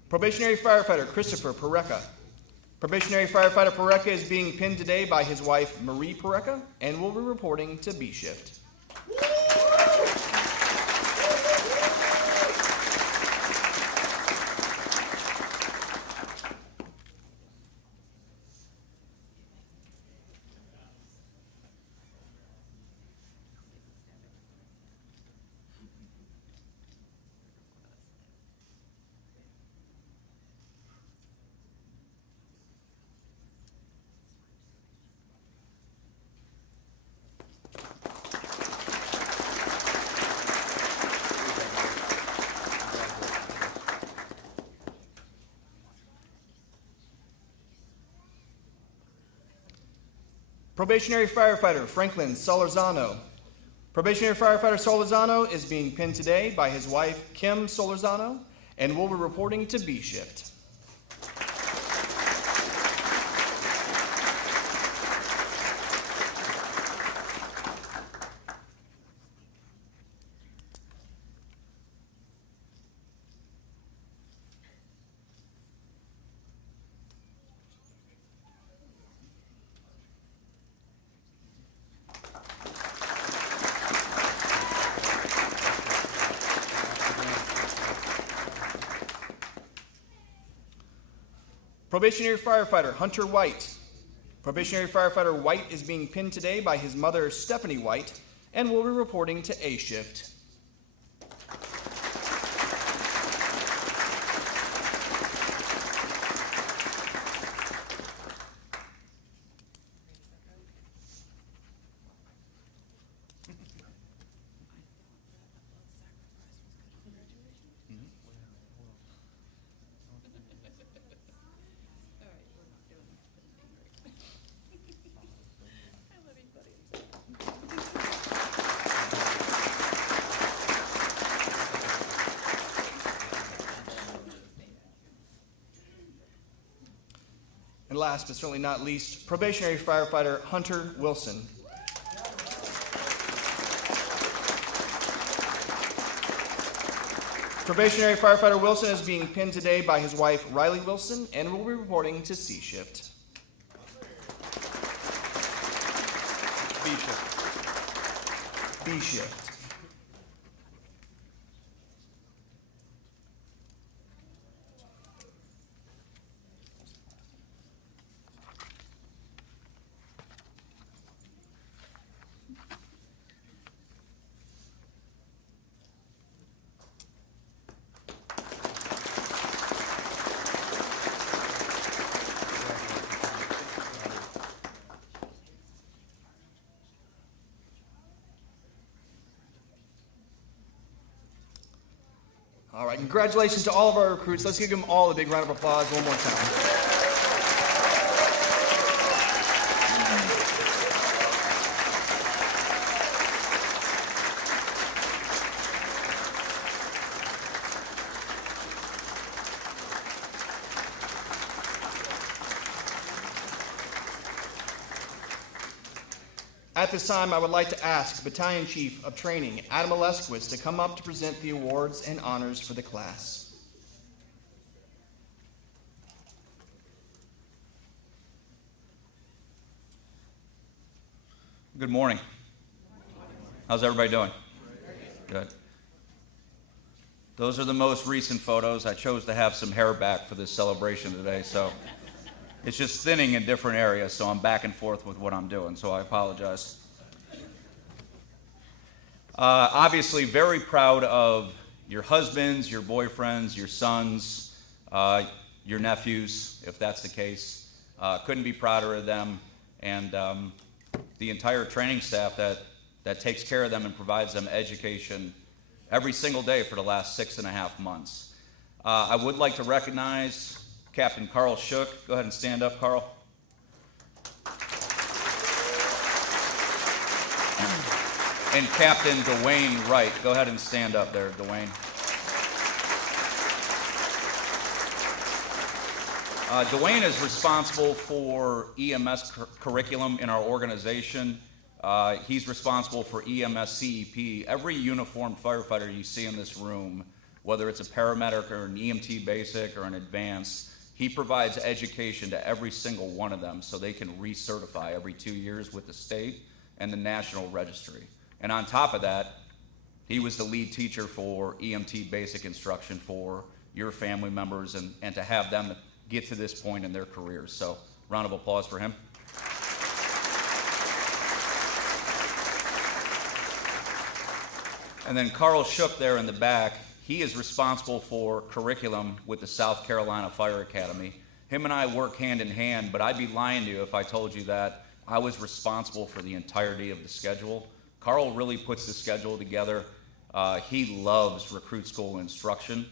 Probationary firefighter Christopher Pareca. Probationary firefighter Pareca is being pinned today by his wife Marie Pareca and will be reporting to B shift. Probationary firefighter Franklin Solorzano. Probationary firefighter Solorzano is being pinned today by his wife Kim Solorzano and will be reporting to B shift. Probationary firefighter Hunter White. Probationary firefighter White is being pinned today by his mother Stephanie White and will be reporting to A shift. And last but certainly not least, probationary firefighter Hunter Wilson. Probationary firefighter Wilson is being pinned today by his wife Riley Wilson and will be reporting to C shift. B shift. B shift. All right, congratulations to all of our recruits. Let's give them all a big round of applause one more time. At this time, I would like to ask Battalion Chief of Training, Adam Aleskowitz, to come up to present the awards and honors for the class. Good morning. How's everybody doing? Good. Those are the most recent photos. I chose to have some hair back for this celebration today, so it's just thinning in different areas, so I'm back and forth with what I'm doing, so I apologize. Obviously, very proud of your husbands, your boyfriends, your sons, your nephews, if that's the case. Couldn't be prouder of them, and the entire training staff that takes care of them and provides them education every single day for the last 6.5 months. I would like to recognize Captain Carl Shook. Go ahead and stand up, Carl. And Captain Dwayne Wright. Go ahead and stand up there, Dwayne. Dwayne is responsible for EMS curriculum in our organization. He's responsible for EMS CEP. Every uniformed firefighter you see in this room, whether it's a paramedic or an EMT basic or an advanced, he provides education to every single one of them so they can recertify every 2 years with the state and the national registry. And on top of that, he was the lead teacher for EMT basic instruction for your family members and to have them get to this point in their careers. So, round of applause for him. And then Carl Shook there in the back, he is responsible for curriculum with the South Carolina Fire Academy. Him and I work hand in hand, but I'd be lying to you if I told you that I was responsible for the entirety of the schedule. Carl really puts the schedule together. He loves recruit school instruction.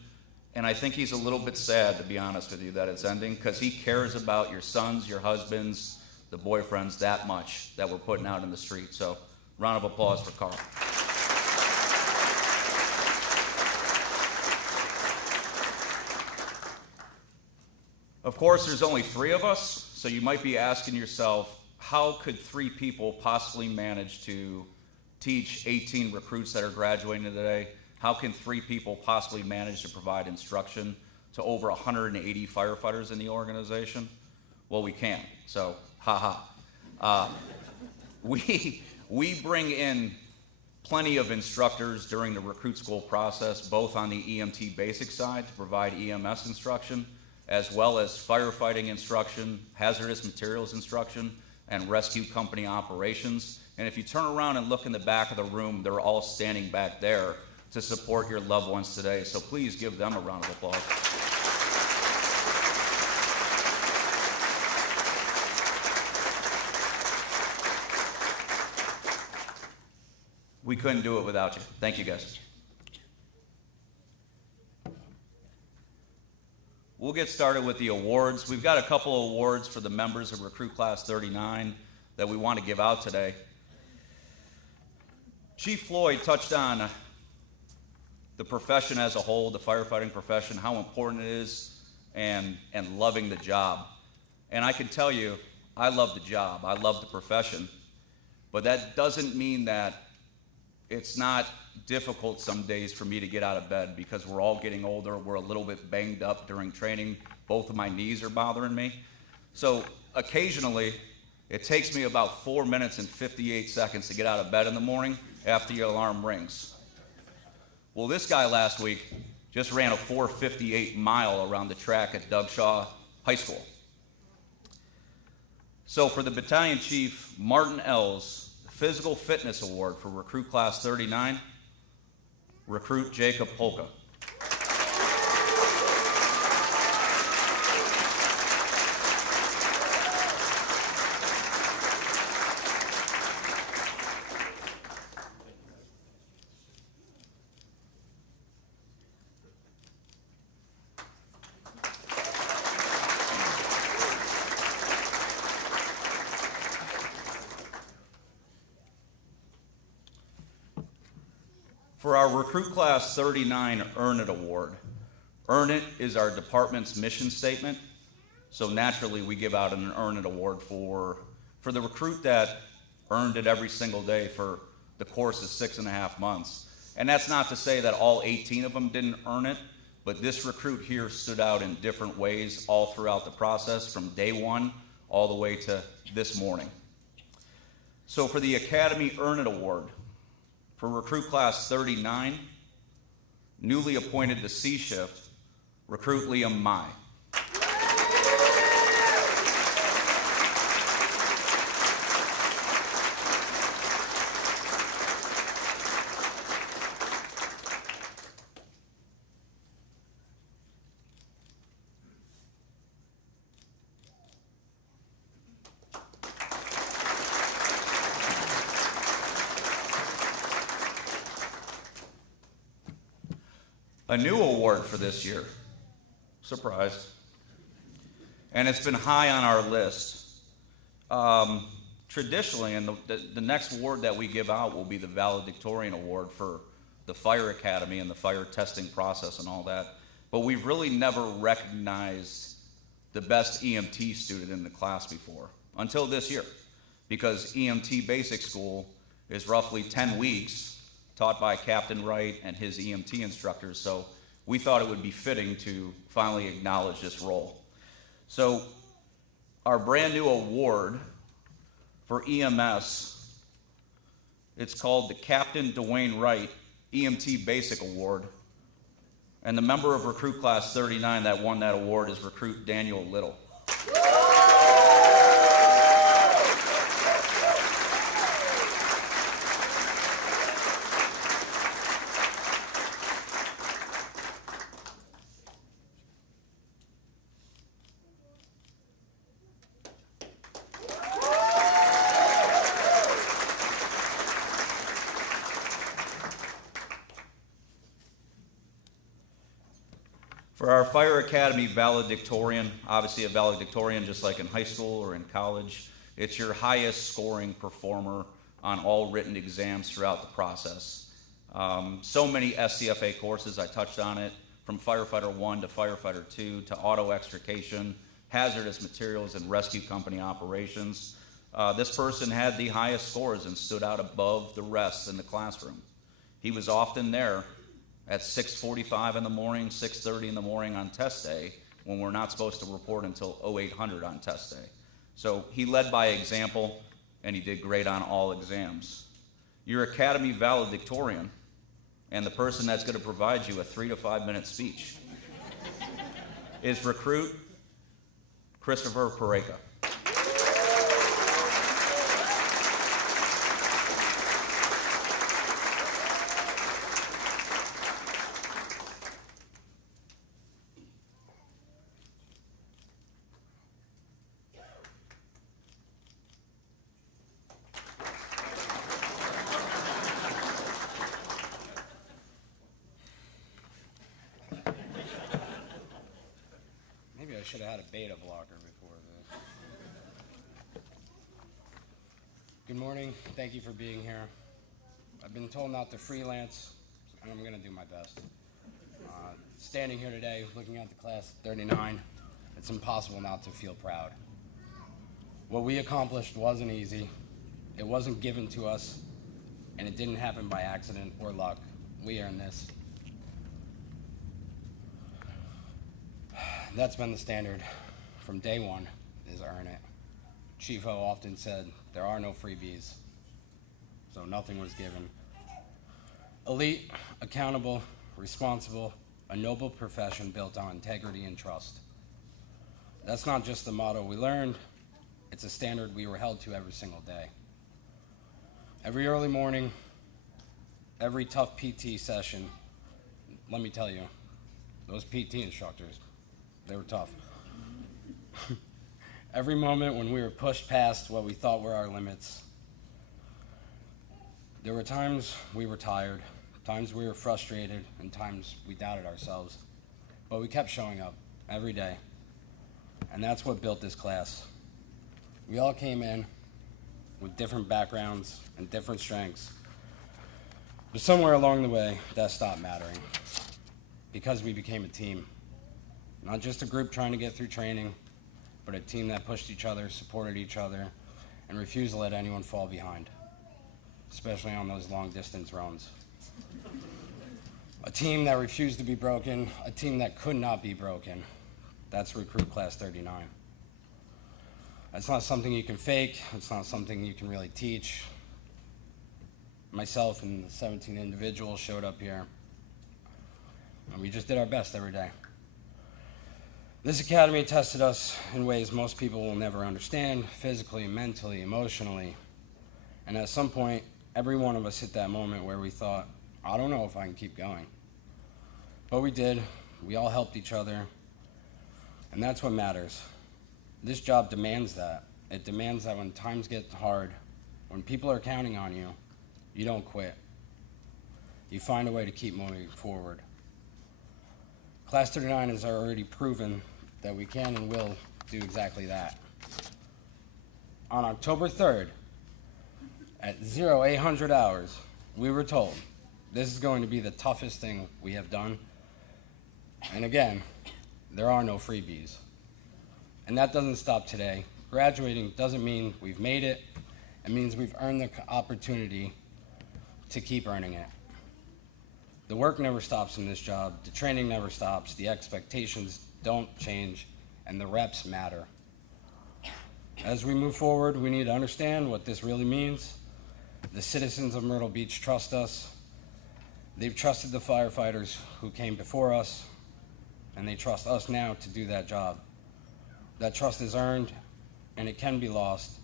And I think he's a little bit sad, to be honest with you, that it's ending, because he cares about your sons, your husbands, the boyfriends that much that we're putting out in the street. So, round of applause for Carl. Of course, there's only 3 of us, so you might be asking yourself, how could 3 people possibly manage to teach 18 recruits that are graduating today? How can 3 people possibly manage to provide instruction to over 180 firefighters in the organization? Well, we can, so ha-ha. We bring in plenty of instructors during the recruit school process, both on the EMT basic side to provide EMS instruction, as well as firefighting instruction, hazardous materials instruction, and rescue company operations. And if you turn around and look in the back of the room, they're all standing back there to support your loved ones today. So please give them a round of applause. We couldn't do it without you. Thank you, guys. We'll get started with the awards. We've got a couple of awards for the members of Recruit Class 39 that we want to give out today. Chief Floyd touched on the profession as a whole, the firefighting profession, how important it is, and loving the job. And I can tell you, I love the job, I love the profession, but that doesn't mean that it's not difficult some days for me to get out of bed because we're all getting older, we're a little bit banged up during training, both of my knees are bothering me. So occasionally, it takes me about 4 minutes and 58 seconds to get out of bed in the morning after the alarm rings. Well, this guy last week just ran a 4:58 mile around the track at Doug Shaw High School. So for the Battalion Chief, Martin Ells, Physical Fitness Award for Recruit Class 39, Recruit Jacob Polka. For our Recruit Class 39 Earn It Award, Earn It is our department's mission statement, so naturally we give out an Earn It Award for the recruit that earned it every single day for the course of 6.5 months. And that's not to say that all 18 of them didn't earn it, but this recruit here stood out in different ways all throughout the process, from day one all the way to this morning. So for the Academy Earn It Award, For recruit class 39, newly appointed to C shift, recruit Liam Mai. A new award for this year. Surprise. And it's been high on our list. Traditionally, and the next award that we give out will be the Valedictorian Award for the Fire Academy and the fire testing process and all that. But we've really never recognized the best EMT student in the class before, until this year. Because EMT Basic School is roughly 10 weeks taught by Captain Wright and his EMT instructors, so we thought it would be fitting to finally acknowledge this role. So our brand new award for EMS, it's called the Captain Dwayne Wright EMT Basic Award, and the member of recruit class 39 that won that award is recruit Daniel Little. For our Fire Academy Valedictorian, obviously a valedictorian just like in high school or in college, it's your highest scoring performer on all written exams throughout the process. So many SCFA courses, I touched on it, from Firefighter 1 to Firefighter 2 to auto extrication, hazardous materials and rescue company operations. This person had the highest scores and stood out above the rest in the classroom. He was often there at 6:45 in the morning, 6:30 in the morning on test day, when we're not supposed to report until 0800 on test day. So he led by example, and he did great on all exams. Your Academy Valedictorian, and the person that's going to provide you a 3 to 5 minute speech, is recruit Christopher Pareka. I should have had a beta blocker before this. Good morning. Thank you for being here. I've been told not to freelance, and I'm going to do my best. Standing here today, looking at the class 39, it's impossible not to feel proud. What we accomplished wasn't easy. It wasn't given to us, and it didn't happen by accident or luck. We earned this. That's been the standard from day one, is earn it. Chief O often said, there are no freebies, so nothing was given. Elite, accountable, responsible, a noble profession built on integrity and trust. That's not just the motto we learned, it's a standard we were held to every single day. Every early morning, every tough PT session, let me tell you, those PT instructors, they were tough. Every moment when we were pushed past what we thought were our limits. There were times we were tired, times we were frustrated, and times we doubted ourselves. But we kept showing up every day. And that's what built this class. We all came in with different backgrounds and different strengths. But somewhere along the way, that stopped mattering. Because we became a team. Not just a group trying to get through training, but a team that pushed each other, supported each other, and refused to let anyone fall behind, especially on those long distance runs. A team that refused to be broken, a team that could not be broken. That's recruit class 39. That's not something you can fake, it's not something you can really teach. myself and the 17 individuals showed up here, and we just did our best every day. This academy tested us in ways most people will never understand, physically, mentally, emotionally. And at some point, every one of us hit that moment where we thought, I don't know if I can keep going. But we did. We all helped each other. And that's what matters. This job demands that. It demands that when times get hard, when people are counting on you, you don't quit. You find a way to keep moving forward. Class 39 has already proven that we can and will do exactly that. On October 3rd, at 0800 hours, we were told this is going to be the toughest thing we have done. And again, there are no freebies. And that doesn't stop today. Graduating doesn't mean we've made it. It means we've earned the opportunity to keep earning it. The work never stops in this job. The training never stops. The expectations don't change, and the reps matter. As we move forward, we need to understand what this really means. The citizens of Myrtle Beach trust us. They've trusted the firefighters who came before us, and they trust us now to do that job. That trust is earned, and it can be lost.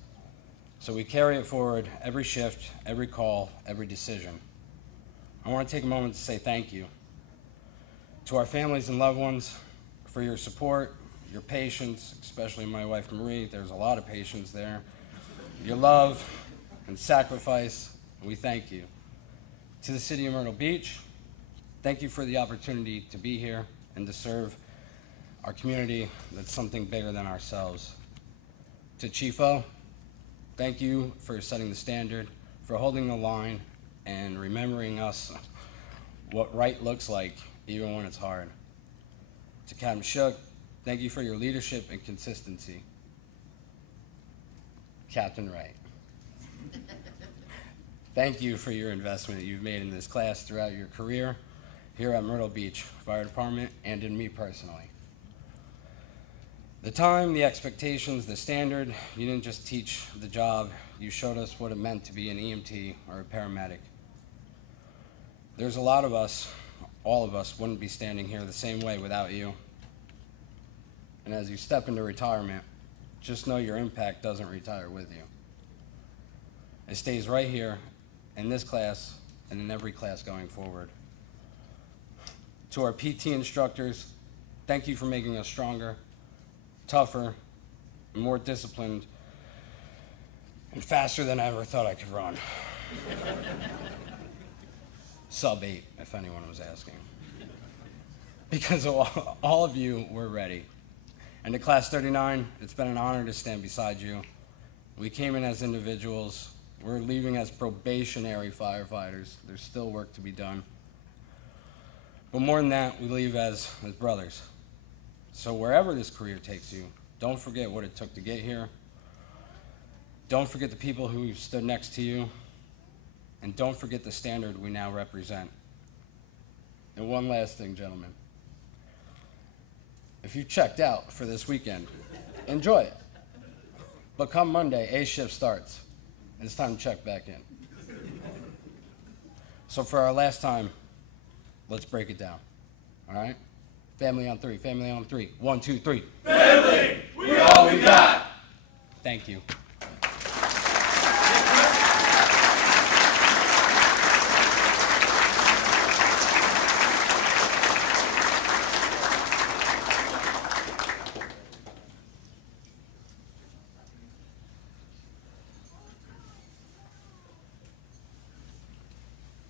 So we carry it forward every shift, every call, every decision. I want to take a moment to say thank you to our families and loved ones for your support, your patience, especially my wife Marie. There's a lot of patience there. Your love and sacrifice, we thank you. To the city of Myrtle Beach, thank you for the opportunity to be here and to serve our community that's something bigger than ourselves. To Chief O, thank you for setting the standard, for holding the line, and remembering us what right looks like, even when it's hard. To Captain Shook, thank you for your leadership and consistency. Captain Wright, thank you for your investment that you've made in this class throughout your career here at Myrtle Beach Fire Department and in me personally. The time, the expectations, the standard, you didn't just teach the job, you showed us what it meant to be an EMT or a paramedic. There's a lot of us, all of us, wouldn't be standing here the same way without you. And as you step into retirement, just know your impact doesn't retire with you. It stays right here in this class and in every class going forward. To our PT instructors, thank you for making us stronger, tougher, and more disciplined, and faster than I ever thought I could run. Sub 8, if anyone was asking. Because all of you were ready. And to Class 39, it's been an honor to stand beside you. We came in as individuals. We're leaving as probationary firefighters. There's still work to be done. But more than that, we leave as brothers. So wherever this career takes you, don't forget what it took to get here. Don't forget the people who stood next to you. And don't forget the standard we now represent. And one last thing, gentlemen. If you checked out for this weekend, enjoy it. But come Monday, A shift starts. And it's time to check back in. So for our last time, let's break it down. All right? Family on three. Family on three. 1, 2, 3. Family, we all we got. Thank you.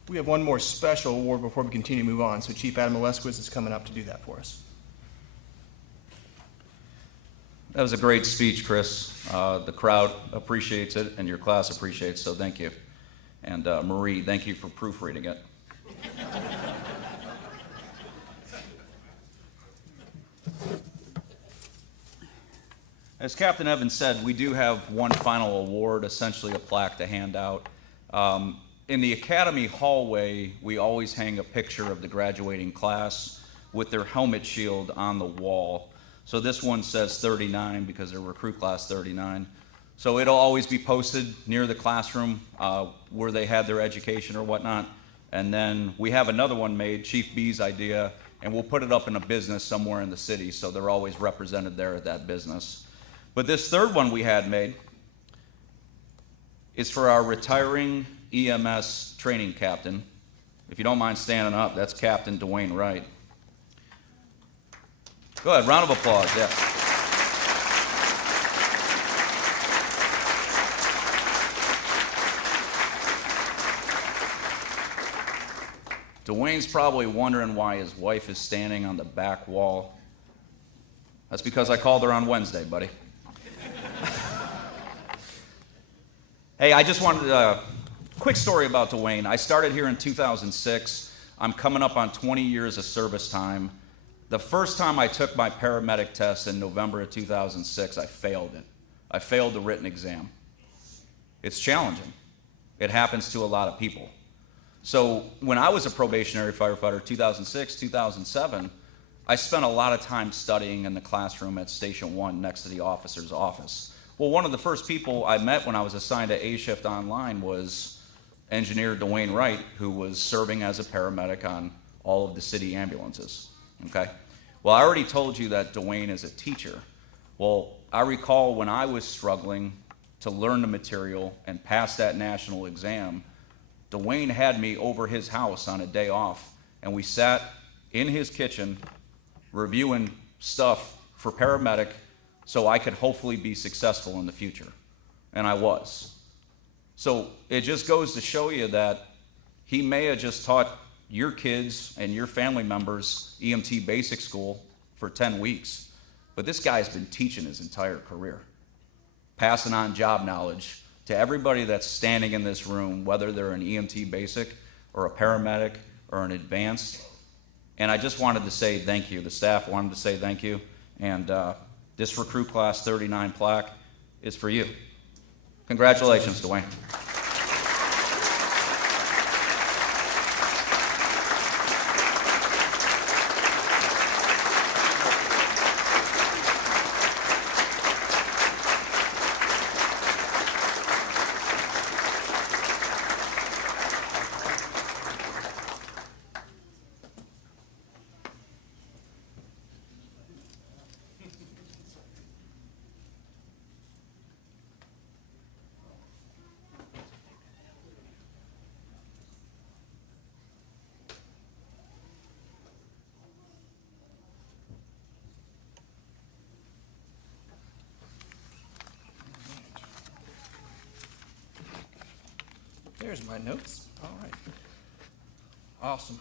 We have one more special award before we continue to move on, so Chief Adam Alesquez is coming up to do that for us. That was a great speech, Chris. The crowd appreciates it, and your class appreciates it, so thank you. And Marie, thank you for proofreading it. As Captain Evans said, we do have one final award, essentially a plaque to hand out. In the Academy hallway, we always hang a picture of the graduating class with their helmet shield on the wall. So this one says 39 because they're recruit class 39. So it'll always be posted near the classroom where they had their education or whatnot. And then we have another one made, Chief B's idea, and we'll put it up in a business somewhere in the city, so they're always represented there at that business. But this third one we had made is for our retiring EMS training captain. If you don't mind standing up, that's Captain Dwayne Wright. Go ahead, round of applause, yeah. Dwayne's probably wondering why his wife is standing on the back wall. That's because I called her on Wednesday, buddy. Hey, I just wanted a quick story about Dwayne. I started here in 2006. I'm coming up on 20 years of service time. The first time I took my paramedic test in November of 2006, I failed it. I failed the written exam. It's challenging. It happens to a lot of people. So when I was a probationary firefighter, 2006, 2007, I spent a lot of time studying in the classroom at Station 1 next to the officer's office. Well, one of the first people I met when I was assigned to A Shift Online was Engineer Dwayne Wright, who was serving as a paramedic on all of the city ambulances, okay? Well, I already told you that Dwayne is a teacher. Well, I recall when I was struggling to learn the material and pass that national exam, Dwayne had me over his house on a day off, and we sat in his kitchen reviewing stuff for paramedic so I could hopefully be successful in the future. And I was. So it just goes to show you that he may have just taught your kids and your family members EMT basic school for 10 weeks, but this guy's been teaching his entire career, passing on job knowledge to everybody that's standing in this room, whether they're an EMT basic or a paramedic or an advanced. And I just wanted to say thank you. The staff wanted to say thank you. And this Recruit Class 39 plaque is for you. Congratulations, Dwayne. There's my notes. All right. Awesome.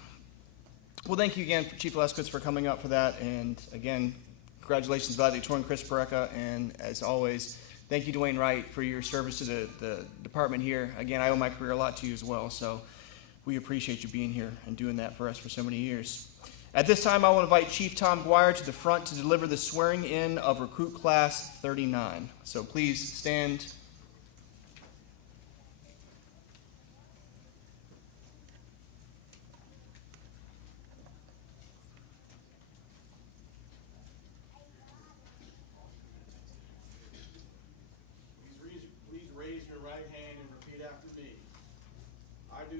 Well, thank you again, Chief Leskowitz, for coming up for that. And again, congratulations, Valedictorian Chris Pareca. And as always, thank you, Dwayne Wright, for your service to the department here. Again, I owe my career a lot to you as well. So we appreciate you being here and doing that for us for so many years. At this time, I will invite Chief Tom Guire to the front to deliver the swearing in of Recruit Class 39. So please stand.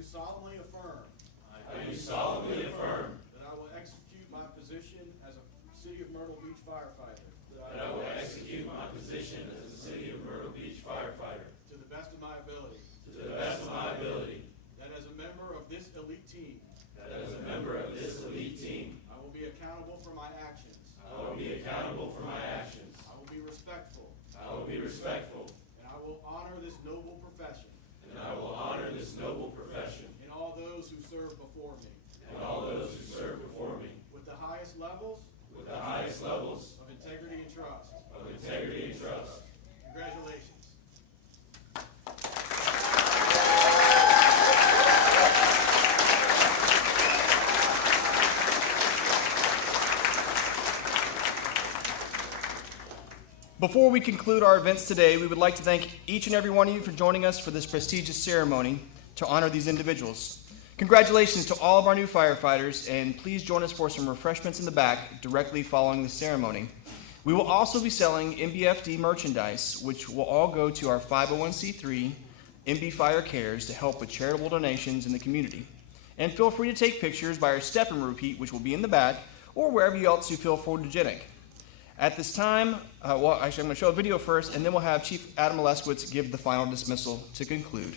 Solemnly affirm. I do solemnly affirm that I will execute my position as a City of Myrtle Beach firefighter. That I will execute my position as a City of Myrtle Beach firefighter to the best of my ability. To the best of my ability. That as a member of this elite team. That as a member of this elite team. I will be accountable for my actions. I will be accountable for my actions. I will be respectful. I will be respectful. And I will honor this noble profession. And I will honor this noble profession. And all those who serve before me. And all those who serve before me. With the highest levels. With the highest levels. Of integrity and trust. Of integrity and trust. Congratulations. Before we conclude our events today, we would like to thank each and every one of you for joining us for this prestigious ceremony to honor these individuals. Congratulations to all of our new firefighters, and please join us for some refreshments in the back directly following the ceremony. We will also be selling MBFD merchandise, which will all go to our 501c3 MB Fire Cares to help with charitable donations in the community. And feel free to take pictures by our step and repeat, which will be in the back, or wherever else you feel photogenic. At this time, well, actually, I'm going to show a video first, and then we'll have Chief Adam Leskowitz give the final dismissal to conclude.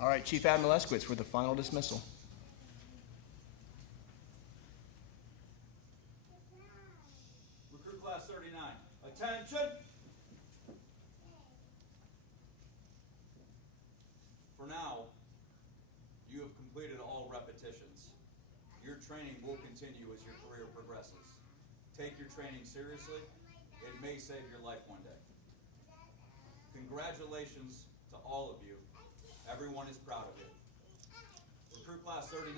All right, Chief Adam Leskowitz for the final dismissal. Recruit Class 39, attention! For now, you have completed all repetitions. Your training will continue as your career progresses. Take your training seriously. It may save your life one day. Congratulations to all of you. Everyone is proud of you. Recruit Class 39,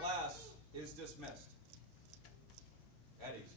class is dismissed. At ease.